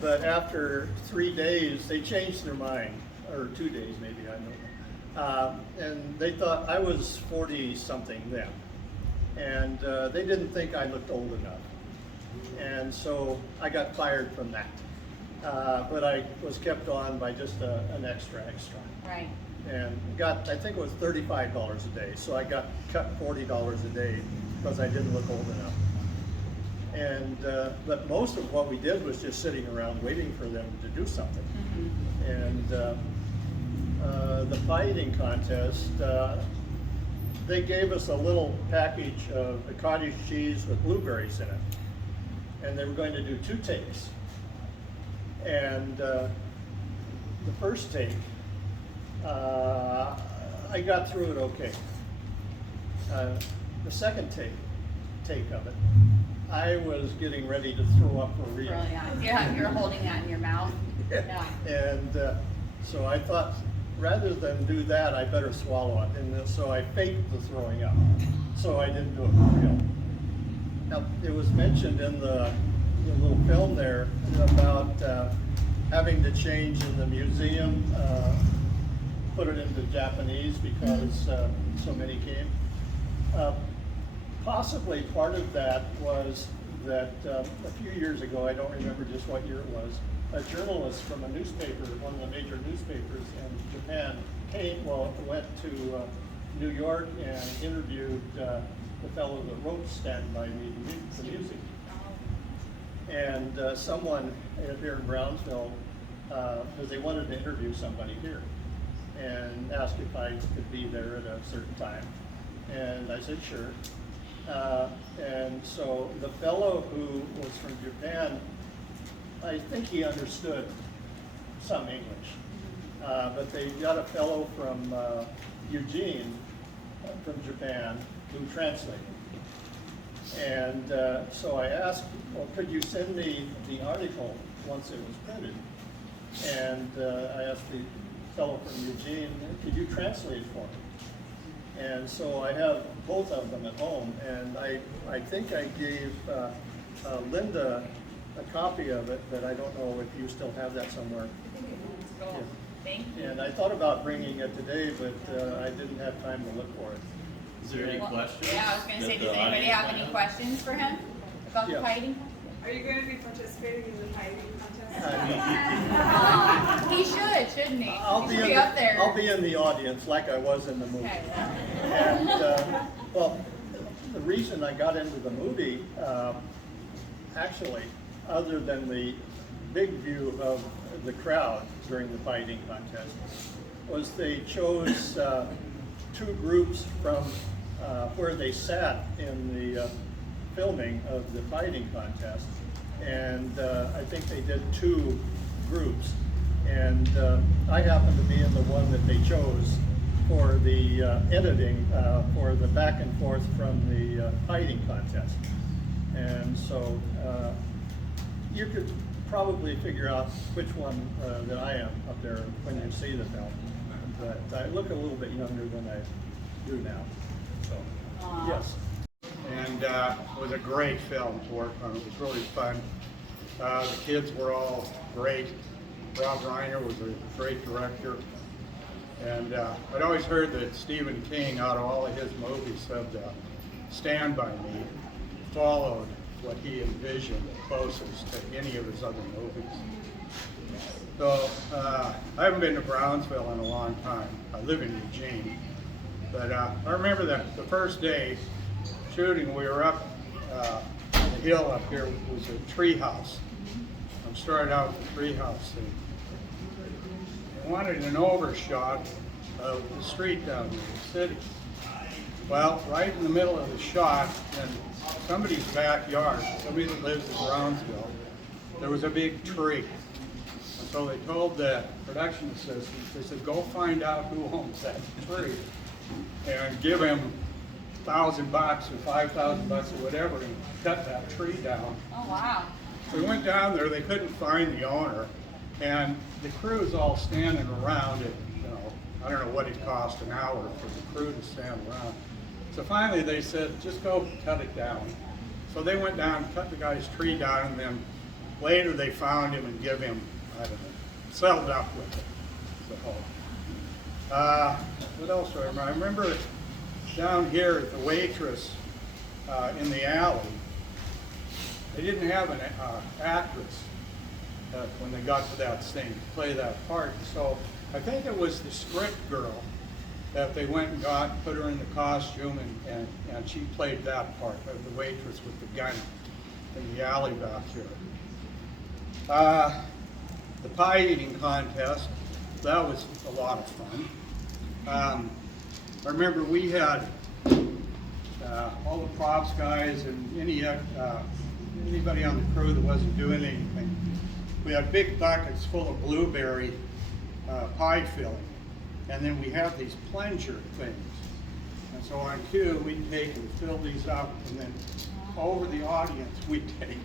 But after 3 days, they changed their mind, or 2 days maybe, I don't know. And they thought I was 40-something then. And they didn't think I looked old enough. And so I got fired from that. But I was kept on by just an extra. Right. And got, I think it was $35 a day. So I got cut $40 a day because I didn't look old enough. And, but most of what we did was just sitting around waiting for them to do something. And the pie-eating contest, they gave us a little package of a cottage cheese with blueberries in it. And they were going to do 2 takes. And the first take, I got through it okay. The second take of it, I was getting ready to throw up for real. Yeah, you're holding that in your mouth. Yeah. And so I thought, rather than do that, I better swallow it. And so I faked the throwing up. So I didn't do it for real. Now, it was mentioned in the little film there about having to change in the museum, put it into Japanese because so many came. Possibly part of that was that a few years ago, I don't remember just what year it was, a journalist from a newspaper, one of the major newspapers in Japan, went to New York and interviewed the fellow that wrote Stand By Me, the music. And someone here in Brownsville, because they wanted to interview somebody here, and asked if I could be there at a certain time. And I said, sure. And so the fellow who was from Japan, I think he understood some English. But they got a fellow from Eugene, from Japan, who translated. And so I asked, well, could you send me the article once it was printed? And I asked the fellow from Eugene, could you translate it for me? And so I have both of them at home, and I think I gave Linda a copy of it, but I don't know if you still have that somewhere. Cool. Yeah. Thank you. And I thought about bringing it today, but I didn't have time to look for it. Is there any questions? Yeah, I was going to say, that does the anybody audience have might any questions for him about Yeah. the fighting? Are you going to be participating in the pie-eating contest? He should, shouldn't he? I'll He should be up there. I'll be in the audience like I was in the movie. Okay. And well, the reason I got into the movie, actually, other than the big view of the crowd during the fighting contest, was they chose 2 groups from where they sat in the filming of the fighting contest, and I think they did 2 groups, and I happened to be in the one that they chose for the editing for the back and forth from the fighting contest. And so you could probably figure out which one that I am up there when you see the film. But I look a little bit younger than I do now. So, yes. And it was a great film to work on. It was really fun. The kids were all great. Rob Reiner was a great director. And I'd always heard that Stephen King, out of all of his movies, said Stand By Me followed what he envisioned closest to any of his other movies. So I haven't been to Brownsville in a long time. I live in Eugene. But I remember that the first day shooting, we were up on the hill up here. It was a tree house. I started out with the tree house. I wanted an overshot of the street down in the city. Well, right in the middle of the shot, in somebody's backyard, somebody that lives in Brownsville, there was a big tree. And so they told the production assistant, they said, go find out who owns that tree and give him $1,000 or $5,000 or whatever and cut that tree down. Oh, wow. So we went down there, they couldn't find the owner, and the crew's all standing around it, you know, I don't know what it cost an hour for the crew to stand around. So finally they said, just go cut it down. So they went down, cut the guy's tree down, and then later they found him and give him, I don't know, settled up with it. So, what else do I remember? I remember down here at the waitress in the alley, they didn't have an actress when they got to that scene to play that part. So I think it was the script girl that they went and got, put her in the costume, and she played that part of the waitress with the gun in the alley back here. The pie eating contest, that was a lot of fun. I remember we had all the props guys and anybody on the crew that wasn't doing anything. We had big buckets full of blueberry pie filling. And then we have these plunger things. And so on cue, we'd take and fill these up, and then over the audience, we'd take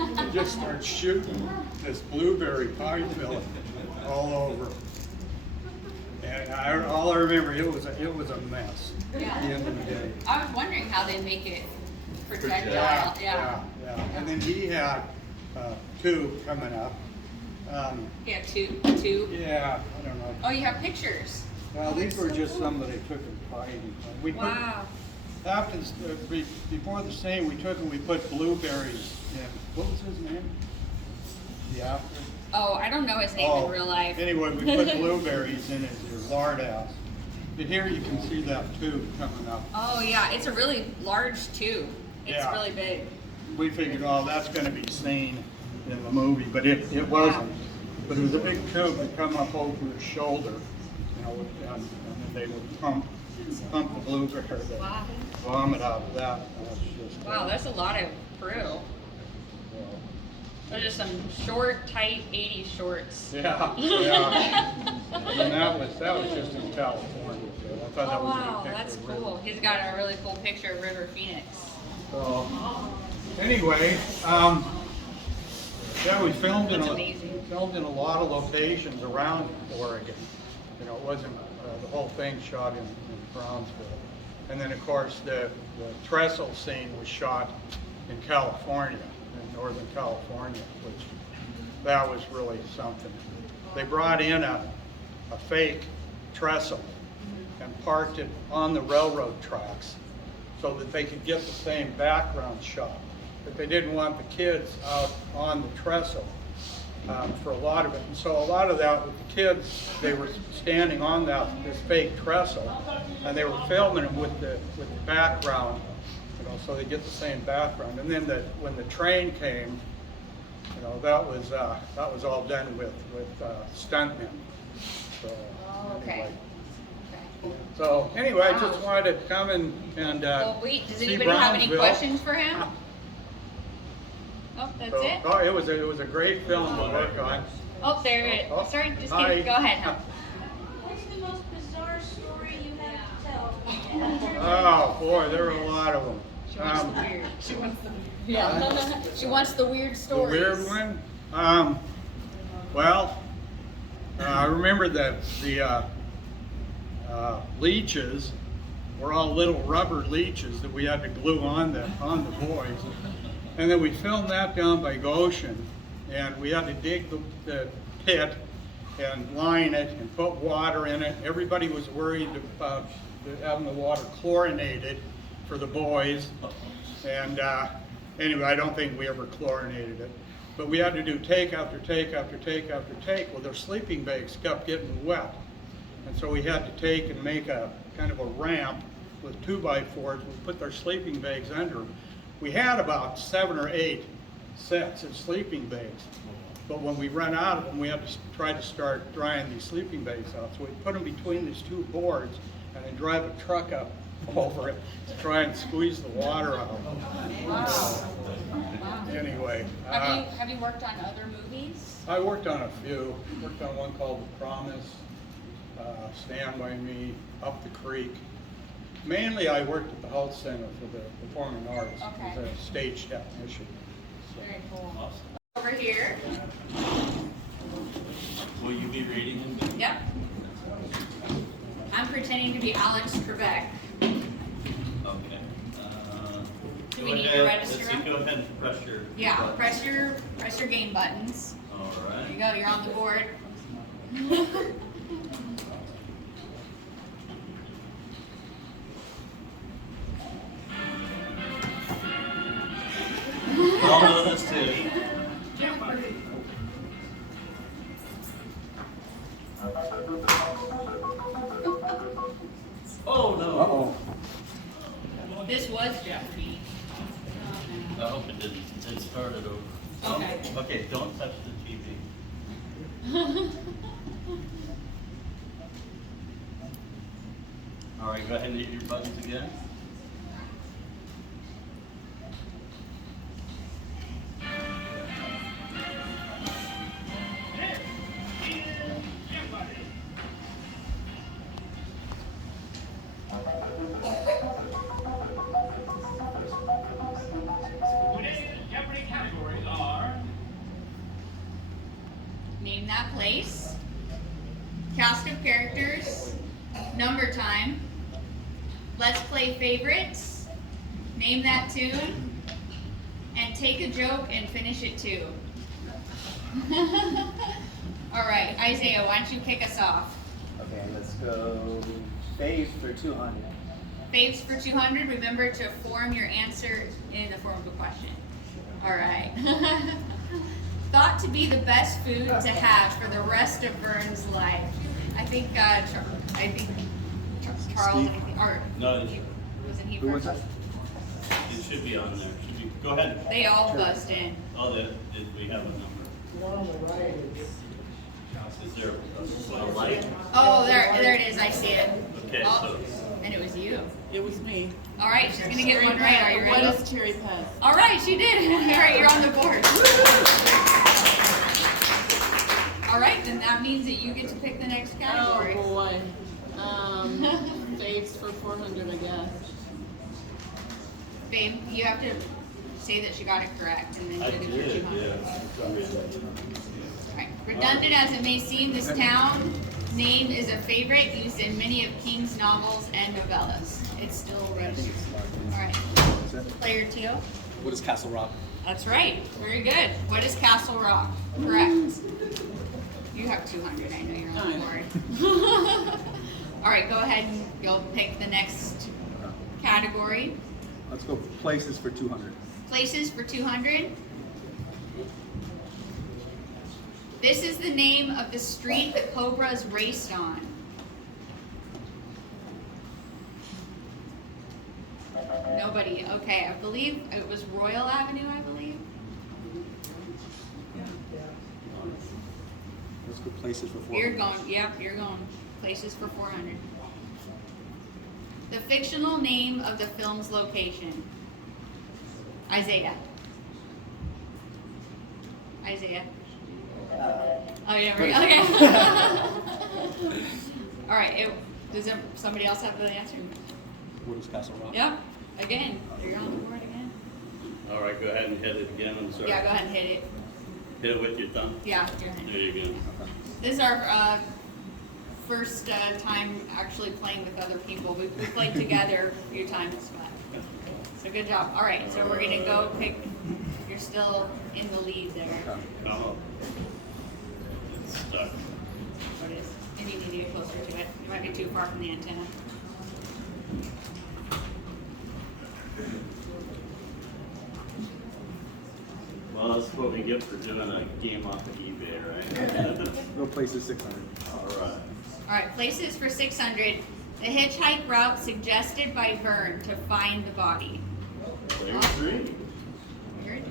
and just start shooting this blueberry pie filling all over. And all I remember, it was a mess at the end of the day. I was wondering how they make it projectile. Yeah. And then he had two coming up. Yeah, two. Yeah, I don't know. Oh, you have pictures. Well, these were just some that I took in pie eating. Wow. After before the scene, we took and we put blueberries in. What was his name? The actor? Oh, I don't know his name in real life. Anyway, we put blueberries in his lard ass. But here you can see that tube coming up. Oh yeah, it's a really large tube. It's really big. We figured, oh, that's going to be seen in the movie, but it wasn't. But it was a big tube that come up over his shoulder, you know, and then they would pump the blueberry, the vomit out of that. Wow, that's a lot of crew. Those are some short, tight 80s shorts. Yeah. And that was just in California. So I thought that was a good picture. That's cool. He's got a really cool picture of River Phoenix. So anyway, we filmed in a lot of locations around Oregon. You know, it wasn't the whole thing shot in Brownsville. And then of course the trestle scene was shot in California, in Northern California, which that was really something. They brought in a fake trestle and parked it on the railroad tracks so that they could get the same background shot. But they didn't want the kids out on the trestle for a lot of it. And so a lot of that with the kids, they were standing on this fake trestle, and they were filming them with the background, you know, so they get the same background. And then when the train came, you know, that was all done with stuntmen. So anyway, I just wanted to come and well, wait, does see anybody have any Brownsville. questions for him? Oh, that's it? Oh, it was a great film to work on. Oh, there it is. Oh, Sorry, just hi. kidding. Go ahead. What's the most bizarre story you have to tell? Oh boy, there were a lot of them. She wants the weird. She wants the she wants the weird stories. The weird one? Well, I remember that the leeches were all little rubber leeches that we had to glue on the boys. And then we filmed that down by Goshen, and we had to dig the pit and line it and put water in it. Everybody was worried about having the water chlorinated for the boys. And anyway, I don't think we ever chlorinated it. But we had to do take after take after take after take. Well, their sleeping bags kept getting wet. And so we had to take and make a kind of a ramp with 2x4s. We put their sleeping bags under them. We had about 7 or 8 sets of sleeping bags. But when we ran out of them, we had to try to start drying these sleeping bags out. So we put them between these two boards and then drive a truck up over it to try and squeeze the water out. Wow. Anyway. Have you worked on other movies? I worked on a few. Worked on one called The Promise, Stand By Me, Up the Creek. Mainly I worked at the Health Center for the Performing Arts as a stage technician. Very cool. here. Will you be reading him? Yep. I'm pretending to be Alex Trebek. Okay. Do we need to register Let's them? see, go ahead and press your Yeah, button. press your game buttons. All There right. you go, you're on the board. I'll know this too. Oh no. Uh-oh. This was Jeopardy. I hope it didn't. It started over. Okay. Okay, don't touch the TV. All right, go ahead and hit your buttons again. Name that place. Cast of characters. Number time. Let's play favorites. Name that tune. And take a joke and finish it too. All right, Isaiah, why don't you kick us off? Okay, let's go. Faves for 200. Faves for 200. Remember to form your answer in the form of a question. All right. Thought to be the best food to have for the rest of Vern's life. I think Charles. Steve? Or No, wasn't he Who was first? that? it should be on there. Should be, go ahead. They all buzzed in. Oh, did we have a number? One on the right is. Is there a light? Oh, there it is. I see it. Okay, Oh, so and it was you. It was me. All right, she's gonna get one right. Are you What ready? is cherry pie? All right, she did. All right, you're on the board. All right, then that means that you get to pick the next category. Oh boy. Faves for 400, I guess. Babe, you have to say that she got it correct, and then I you get did, it for 200. yeah. All right. Redundant as it may seem, this town name is a favorite used in many of King's novels and novellas. It's still registered. All right. Player 2. What is Castle Rock? That's right. Very good. What is Castle Rock? Correct. You have 200. I know you're on the board. All right. Go ahead and you'll pick the next category. Let's go places for 200. Places for 200. This is the name of the street the Cobras raced on. Nobody. Okay, I believe it was Royal Avenue, I believe. Let's go places for 400. You're going, yep, you're going. Places for 400. The fictional name of the film's location. Isaiah. Isaiah. Oh, yeah, right. Okay. All right. Does somebody else have the answer? What is Castle Rock? Yep. Again, you're on the board again. All right, go ahead and hit it again. I'm sorry. Yeah, go ahead and hit it. Hit it with your thumb. Yeah, your hand. There you go. This is our first time actually playing with other people. We played together a few times, but so good job. All right, so we're gonna go pick. You're still in the lead there. Oh. It's stuck. What is? And you need to get closer to it. You might be too far from the antenna. Well, that's what we get for doing a game off of eBay, right? Go places 600. All right. All right, places for 600. The hitchhike route suggested by Vern to find the body. Player 3. Weird.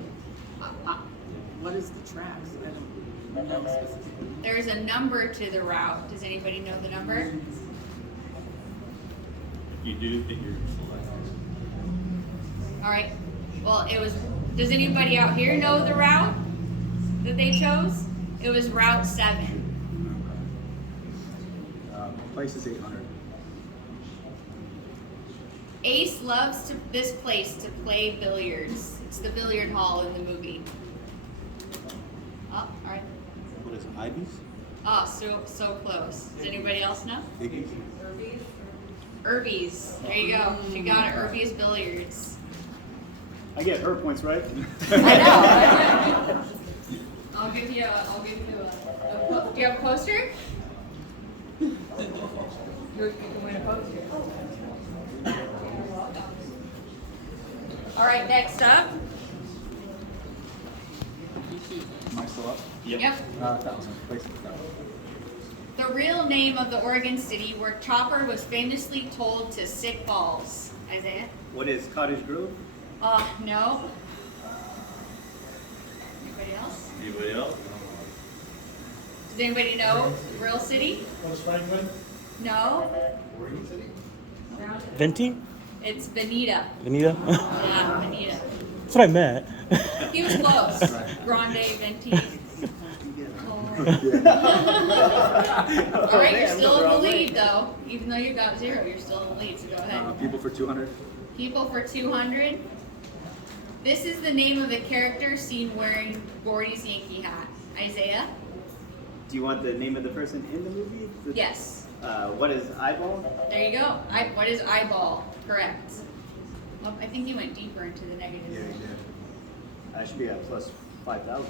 What is the tracks? I don't know specifically. There's a number to the route. Does anybody know the number? If you do, hit your select. All right. Well, it was. Does anybody out here know the route that they chose? It was Route 7. Places 800. Ace loves this place to play billiards. It's the billiard hall in the movie. Ivies? Oh, so close. Does anybody else know? Iggies? Irby's. There you go. She got it. Irby's Billiards. I get her points right. I know. I'll give you a do you have a poster? You can win a poster. All right, next up. Am I still up? Yep. 1,000. Place it 1,000. The real name of the Oregon city where Chopper was famously told to sick balls. Isaiah? What is Cottage Grove? No. Anybody else? Anybody else? Does anybody know the real city? What is Franklin? No. Oregon City? Venti? It's Veneta. Veneta? Yeah, Veneta. That's what I meant. He was close. Grande Venti. All right, you're still in the lead though. Even though you got 0, you're still in the lead. So go ahead. People for 200. People for 200. This is the name of the character seen wearing Gordy's Yankee hat. Isaiah? Do you want the name of the person in the movie? Yes. What is Eyeball? There you go. What is eyeball? Correct. Well, I think he went deeper into the negatives. Yeah, he did. I should be at plus 5,000.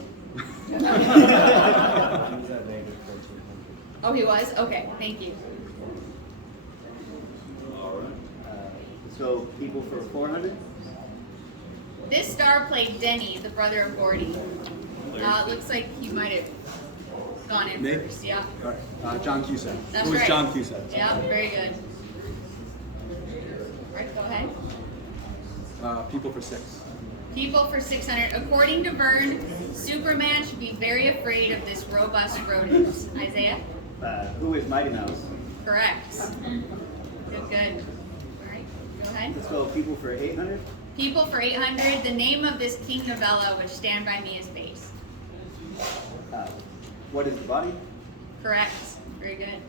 Oh, he was? Okay, thank you. All right. So people for 400? This star played Denny, the brother of Gordy. It looks like you might have gone in Me? first. Yeah. All right. John Cusack. That's Who is right. John Cusack? Yeah, very good. All right, go ahead. People for 6. People for 600. According to Vern, Superman should be very afraid of this robust rodent. Isaiah? Who is Mighty Mouse? Correct. Good, good. All right, go ahead. Let's go people for 800. People for 800. The name of this King novella, which Stand By Me is based. What is the body? Correct. Very good.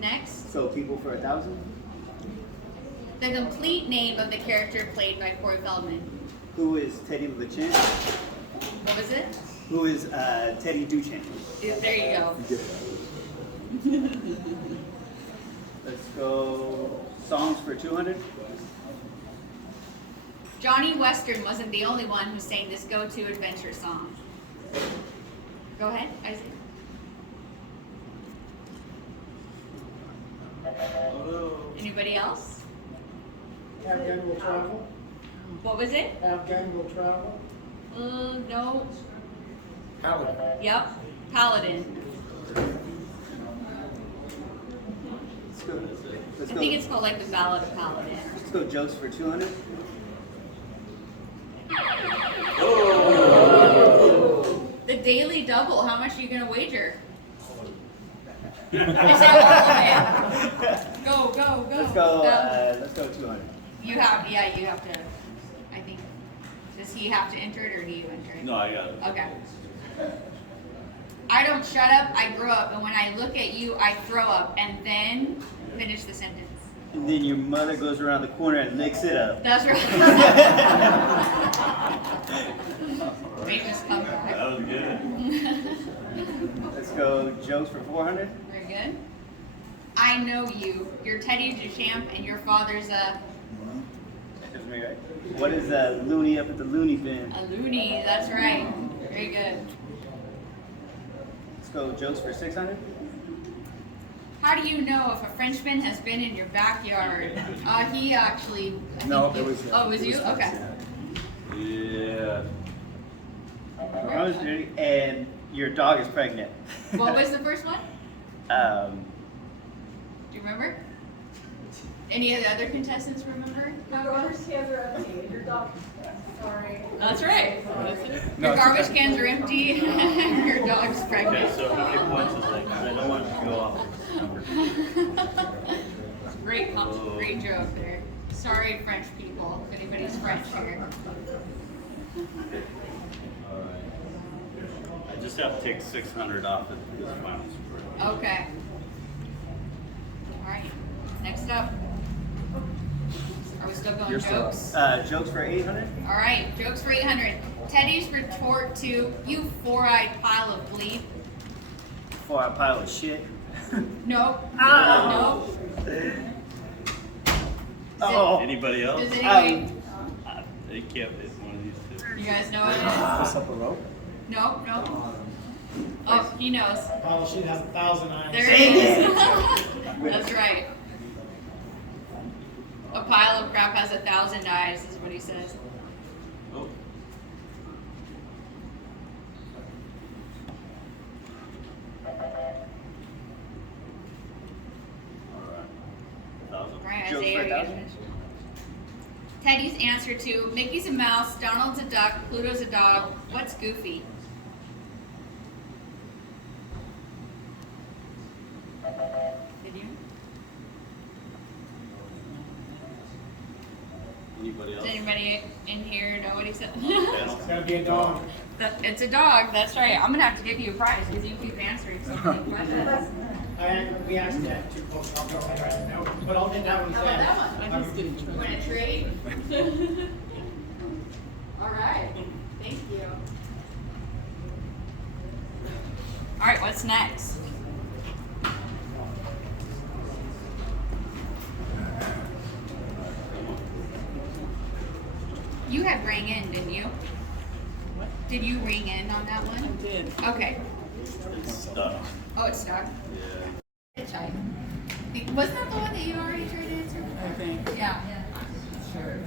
Next. So people for 1,000. The complete name of the character played by Corey Feldman. Who is Teddy LeChamp? What was it? Who is Teddy Duchamp? Yeah, there you go. Let's go songs for 200. Johnny Western wasn't the only one who sang this go-to adventure song. Go ahead, Isaac. Anybody else? Afghan will travel. What was it? Afghan will travel. No. Paladin. Yep. Paladin. Let's I go. think it's called like the Ballad of Paladin. Let's go jokes for 200. The Daily Double. How much are you gonna wager? I said all of it. Go, go, go. Let's go 200. You have to. I think. Does he have to enter it or do you enter it? No, I got it. Okay. I don't shut up. I grow up, and when I look at you, I throw up, and then finish the sentence. And then your mother goes around the corner and licks it up. That's right. Famous comeback. That was good. Let's go jokes for 400. Very good. I know you. You're Teddy Duchamp, and your father's a That's me, right? What is a loony up at the loony bin? a loony. That's right. Very good. Let's go jokes for 600. How do you know if a Frenchman has been in your backyard? He actually. No, it was. Oh, it was you? Okay. Yeah. I was dirty, and your dog is pregnant. What was the first one? Um, Do you remember? Any of the other contestants remember? Your garbage cans are empty. Your dog. Sorry. That's right. No, Your it's garbage okay. cans are empty. Your dog's Okay, pregnant. so how many points is that? 'Cause I don't want it to go off. Great joke there. Sorry, French people, if anybody's French here. Alright. I just have to take 600 off of this final score. Okay. All right. Next up. Are we still going You're still jokes? jokes for 800. All right, jokes for 800. Teddy's retort to "You four-eyed pile of bleep." Before I pile of shit. Nope. Oh. Nope. Oh. Anybody else? Does anybody? It can't be one of these two. You guys know what it is? What's up a rope? Nope. Nope. Oh, he knows. Oh, she has 1,000 eyes. There it is. That's right. A pile of crap has 1,000 eyes, is what he says. Oh. All right, Isaiah, you gotta finish. Teddy's answer to Mickey's a mouse, Donald's a duck, Pluto's a dog. What's Goofy? Did you? Anybody Does else? anybody in here know what he said? It's gotta be a dog. It's a dog. That's right. I'm gonna have to give you a prize because you keep answering so many questions. We asked that too close. I'll go ahead right now. But I'll get that one. How about that one? I just didn't You try. want to trade? All right. Thank you. All right. What's next? You had ring in, didn't you? Did you ring in on that one? I did. Okay. Stuck. Oh, it's stuck. Yeah. Hitchhike. Wasn't that the one that you already tried to answer? I think. Yeah. Sure.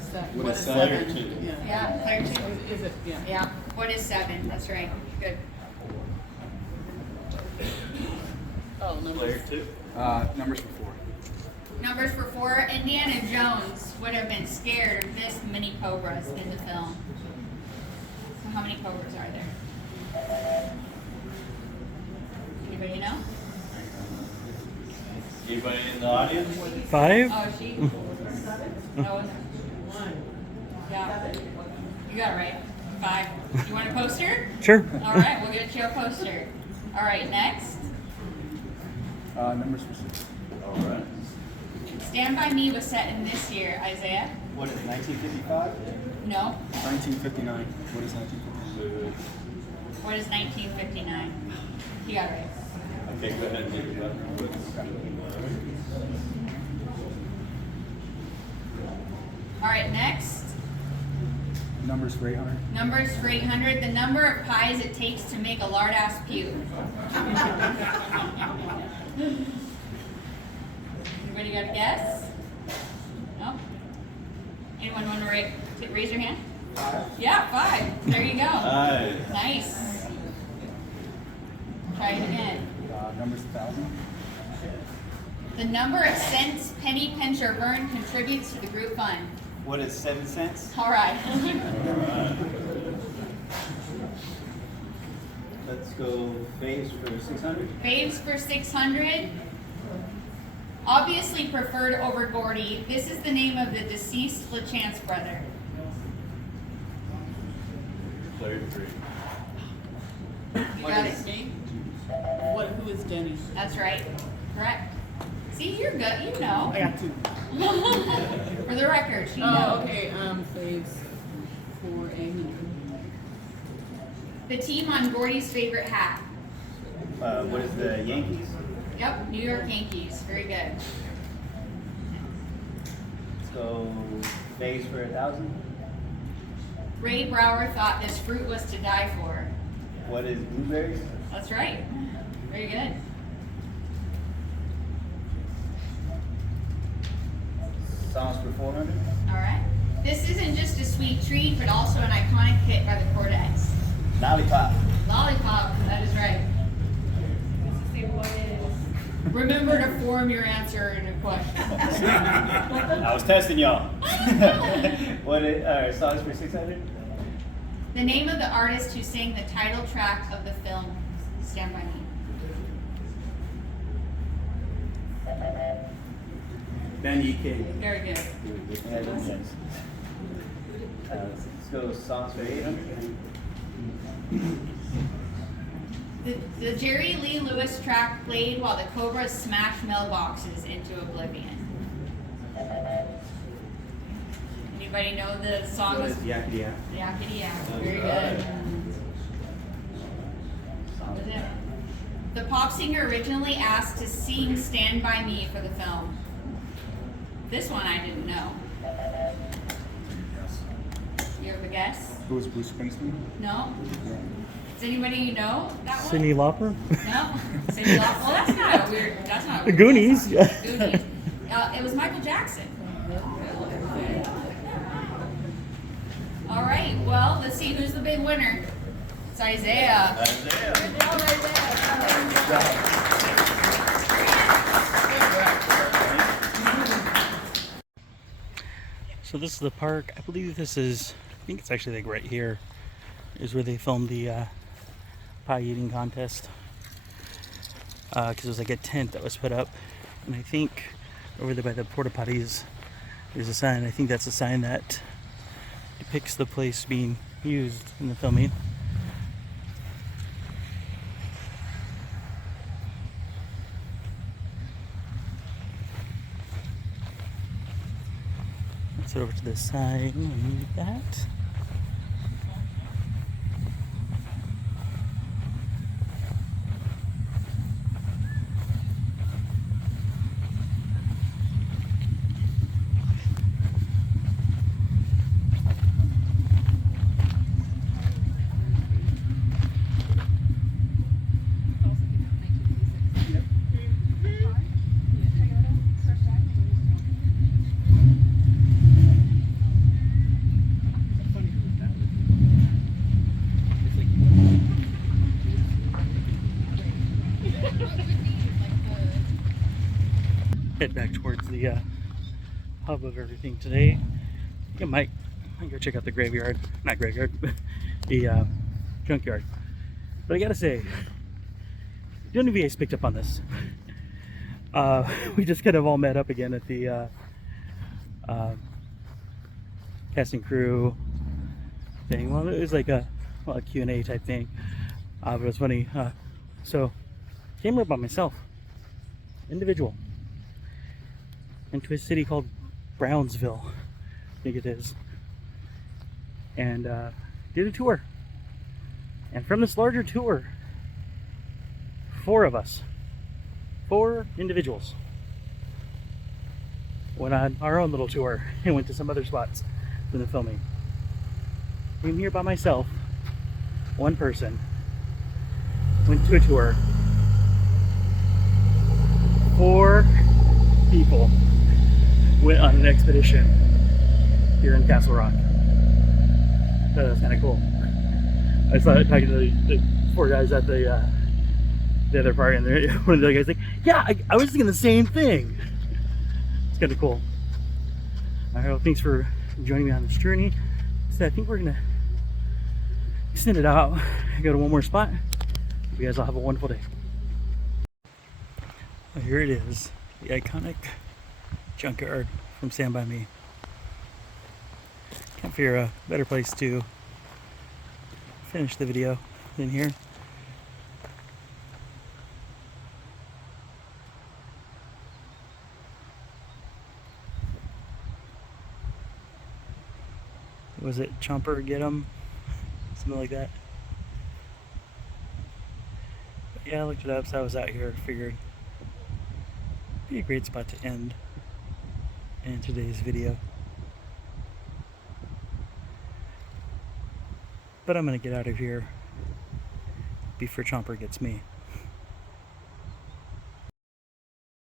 What is seven? seven? Yeah. Yeah. Player two. Is it? Yeah. Yeah. What is 7? That's right. Good. Oh, no. Player 2. Numbers for 4. Numbers for 4. Indiana Jones would have been scared of this many cobras in the film. So how many cobras are there? Anybody know? Anybody in the audience? 5? Oh, she. No. Yeah. You got it right. 5. You want a poster? Sure. All right, we'll get you a poster. All right, next. Numbers for 6. All right. Stand By Me was set in this year, Isaiah. What is it, 1955? No. 1959. What is 1959? What is 1959? You got it right. Okay, go ahead and take it back. All right, next. Numbers for 800. Numbers for 800. The number of pies it takes to make a lard-ass puke. Anybody got a guess? No? Anyone want to raise your hand? 5. Yeah, 5. There you go. Nice. Nice. Try it again. Numbers 1,000. The number of cents Penny Pinch or Vern contributes to the group fund. What is 7 cents? All right. Let's go faves for 600. Faves for 600. Obviously preferred over Gordy. This is the name of the deceased LaChance brother. Player 3. You got it. Me? Who is Denny? That's right. Correct. See, you're good. You know. I got 2. For the record, you Oh, know. okay. Faves for 800. The team on Gordy's favorite hat. What is the Yankees? Yep, New York Yankees. Very good. Let's go faves for 1,000. Ray Brower thought this fruit was to die for. What is blueberries? That's right. Very good. Songs for 400. All right. This isn't just a sweet treat, but also an iconic hit by the Chordettes. Lollipop. Lollipop. That is right. Remember to form your answer in a question. I was testing y'all. What is songs for 600? The name of the artist who sang the title track of the film Stand By Me. Benny King. Very good. Let's go songs for 800. The Jerry Lee Lewis track played while the Cobras smashed mailboxes into oblivion. Anybody know the song? What is Yakety Yak? Yakety Yak. Very good. That was it. The pop singer originally asked to sing Stand By Me for the film. This one I didn't know. You have a guess? Who was Bruce Springsteen? No? Does anybody know that one? Cyndi Lauper? No? Cyndi Lauper? Well, that's not a weird. That's not a The weird Goonies. guess. Goonies. It was Michael Jackson. All right. Well, let's see who's the big winner. It's Isaiah. So this is the park. I believe this is, I think it's actually like right here is where they filmed the pie eating contest. Because it was like a tent that was put up. And I think over there by the porta potties there's a sign. I think that's a sign that depicts the place being used in the filming. Let's head over to this side and read that. Head back towards the hub of everything today. I might go check out the graveyard, not graveyard, the junkyard. But I gotta say, the NVA's picked up on this. We just kind of all met up again at the casting crew thing. Well, it was like a Q&A type thing, but it was funny. So, came here by myself, individual, into a city called Brownsville, I think it is, and did a tour. And from this larger tour, 4 of us, 4 individuals, went on our own little tour and went to some other spots for the filming. Came here by myself, 1 person, went to a tour, 4 people went on an expedition here in Castle Rock. That was kind of cool. I started talking to the 4 guys at the other party, and one of the other guys like, yeah, I was thinking the same thing. It's kind of cool. All right, well, thanks for joining me on this journey. So I think we're gonna extend it out, go to one more spot. Hope you guys all have a wonderful day. Well, here it is, the iconic junkyard from Stand By Me. Can't figure a better place to finish the video than here. Was it Chomper Get 'em? Something like that. But yeah, I looked it up, so I was out here, figured it'd be a great spot to end in today's video. But I'm gonna get out of here before Chomper gets me.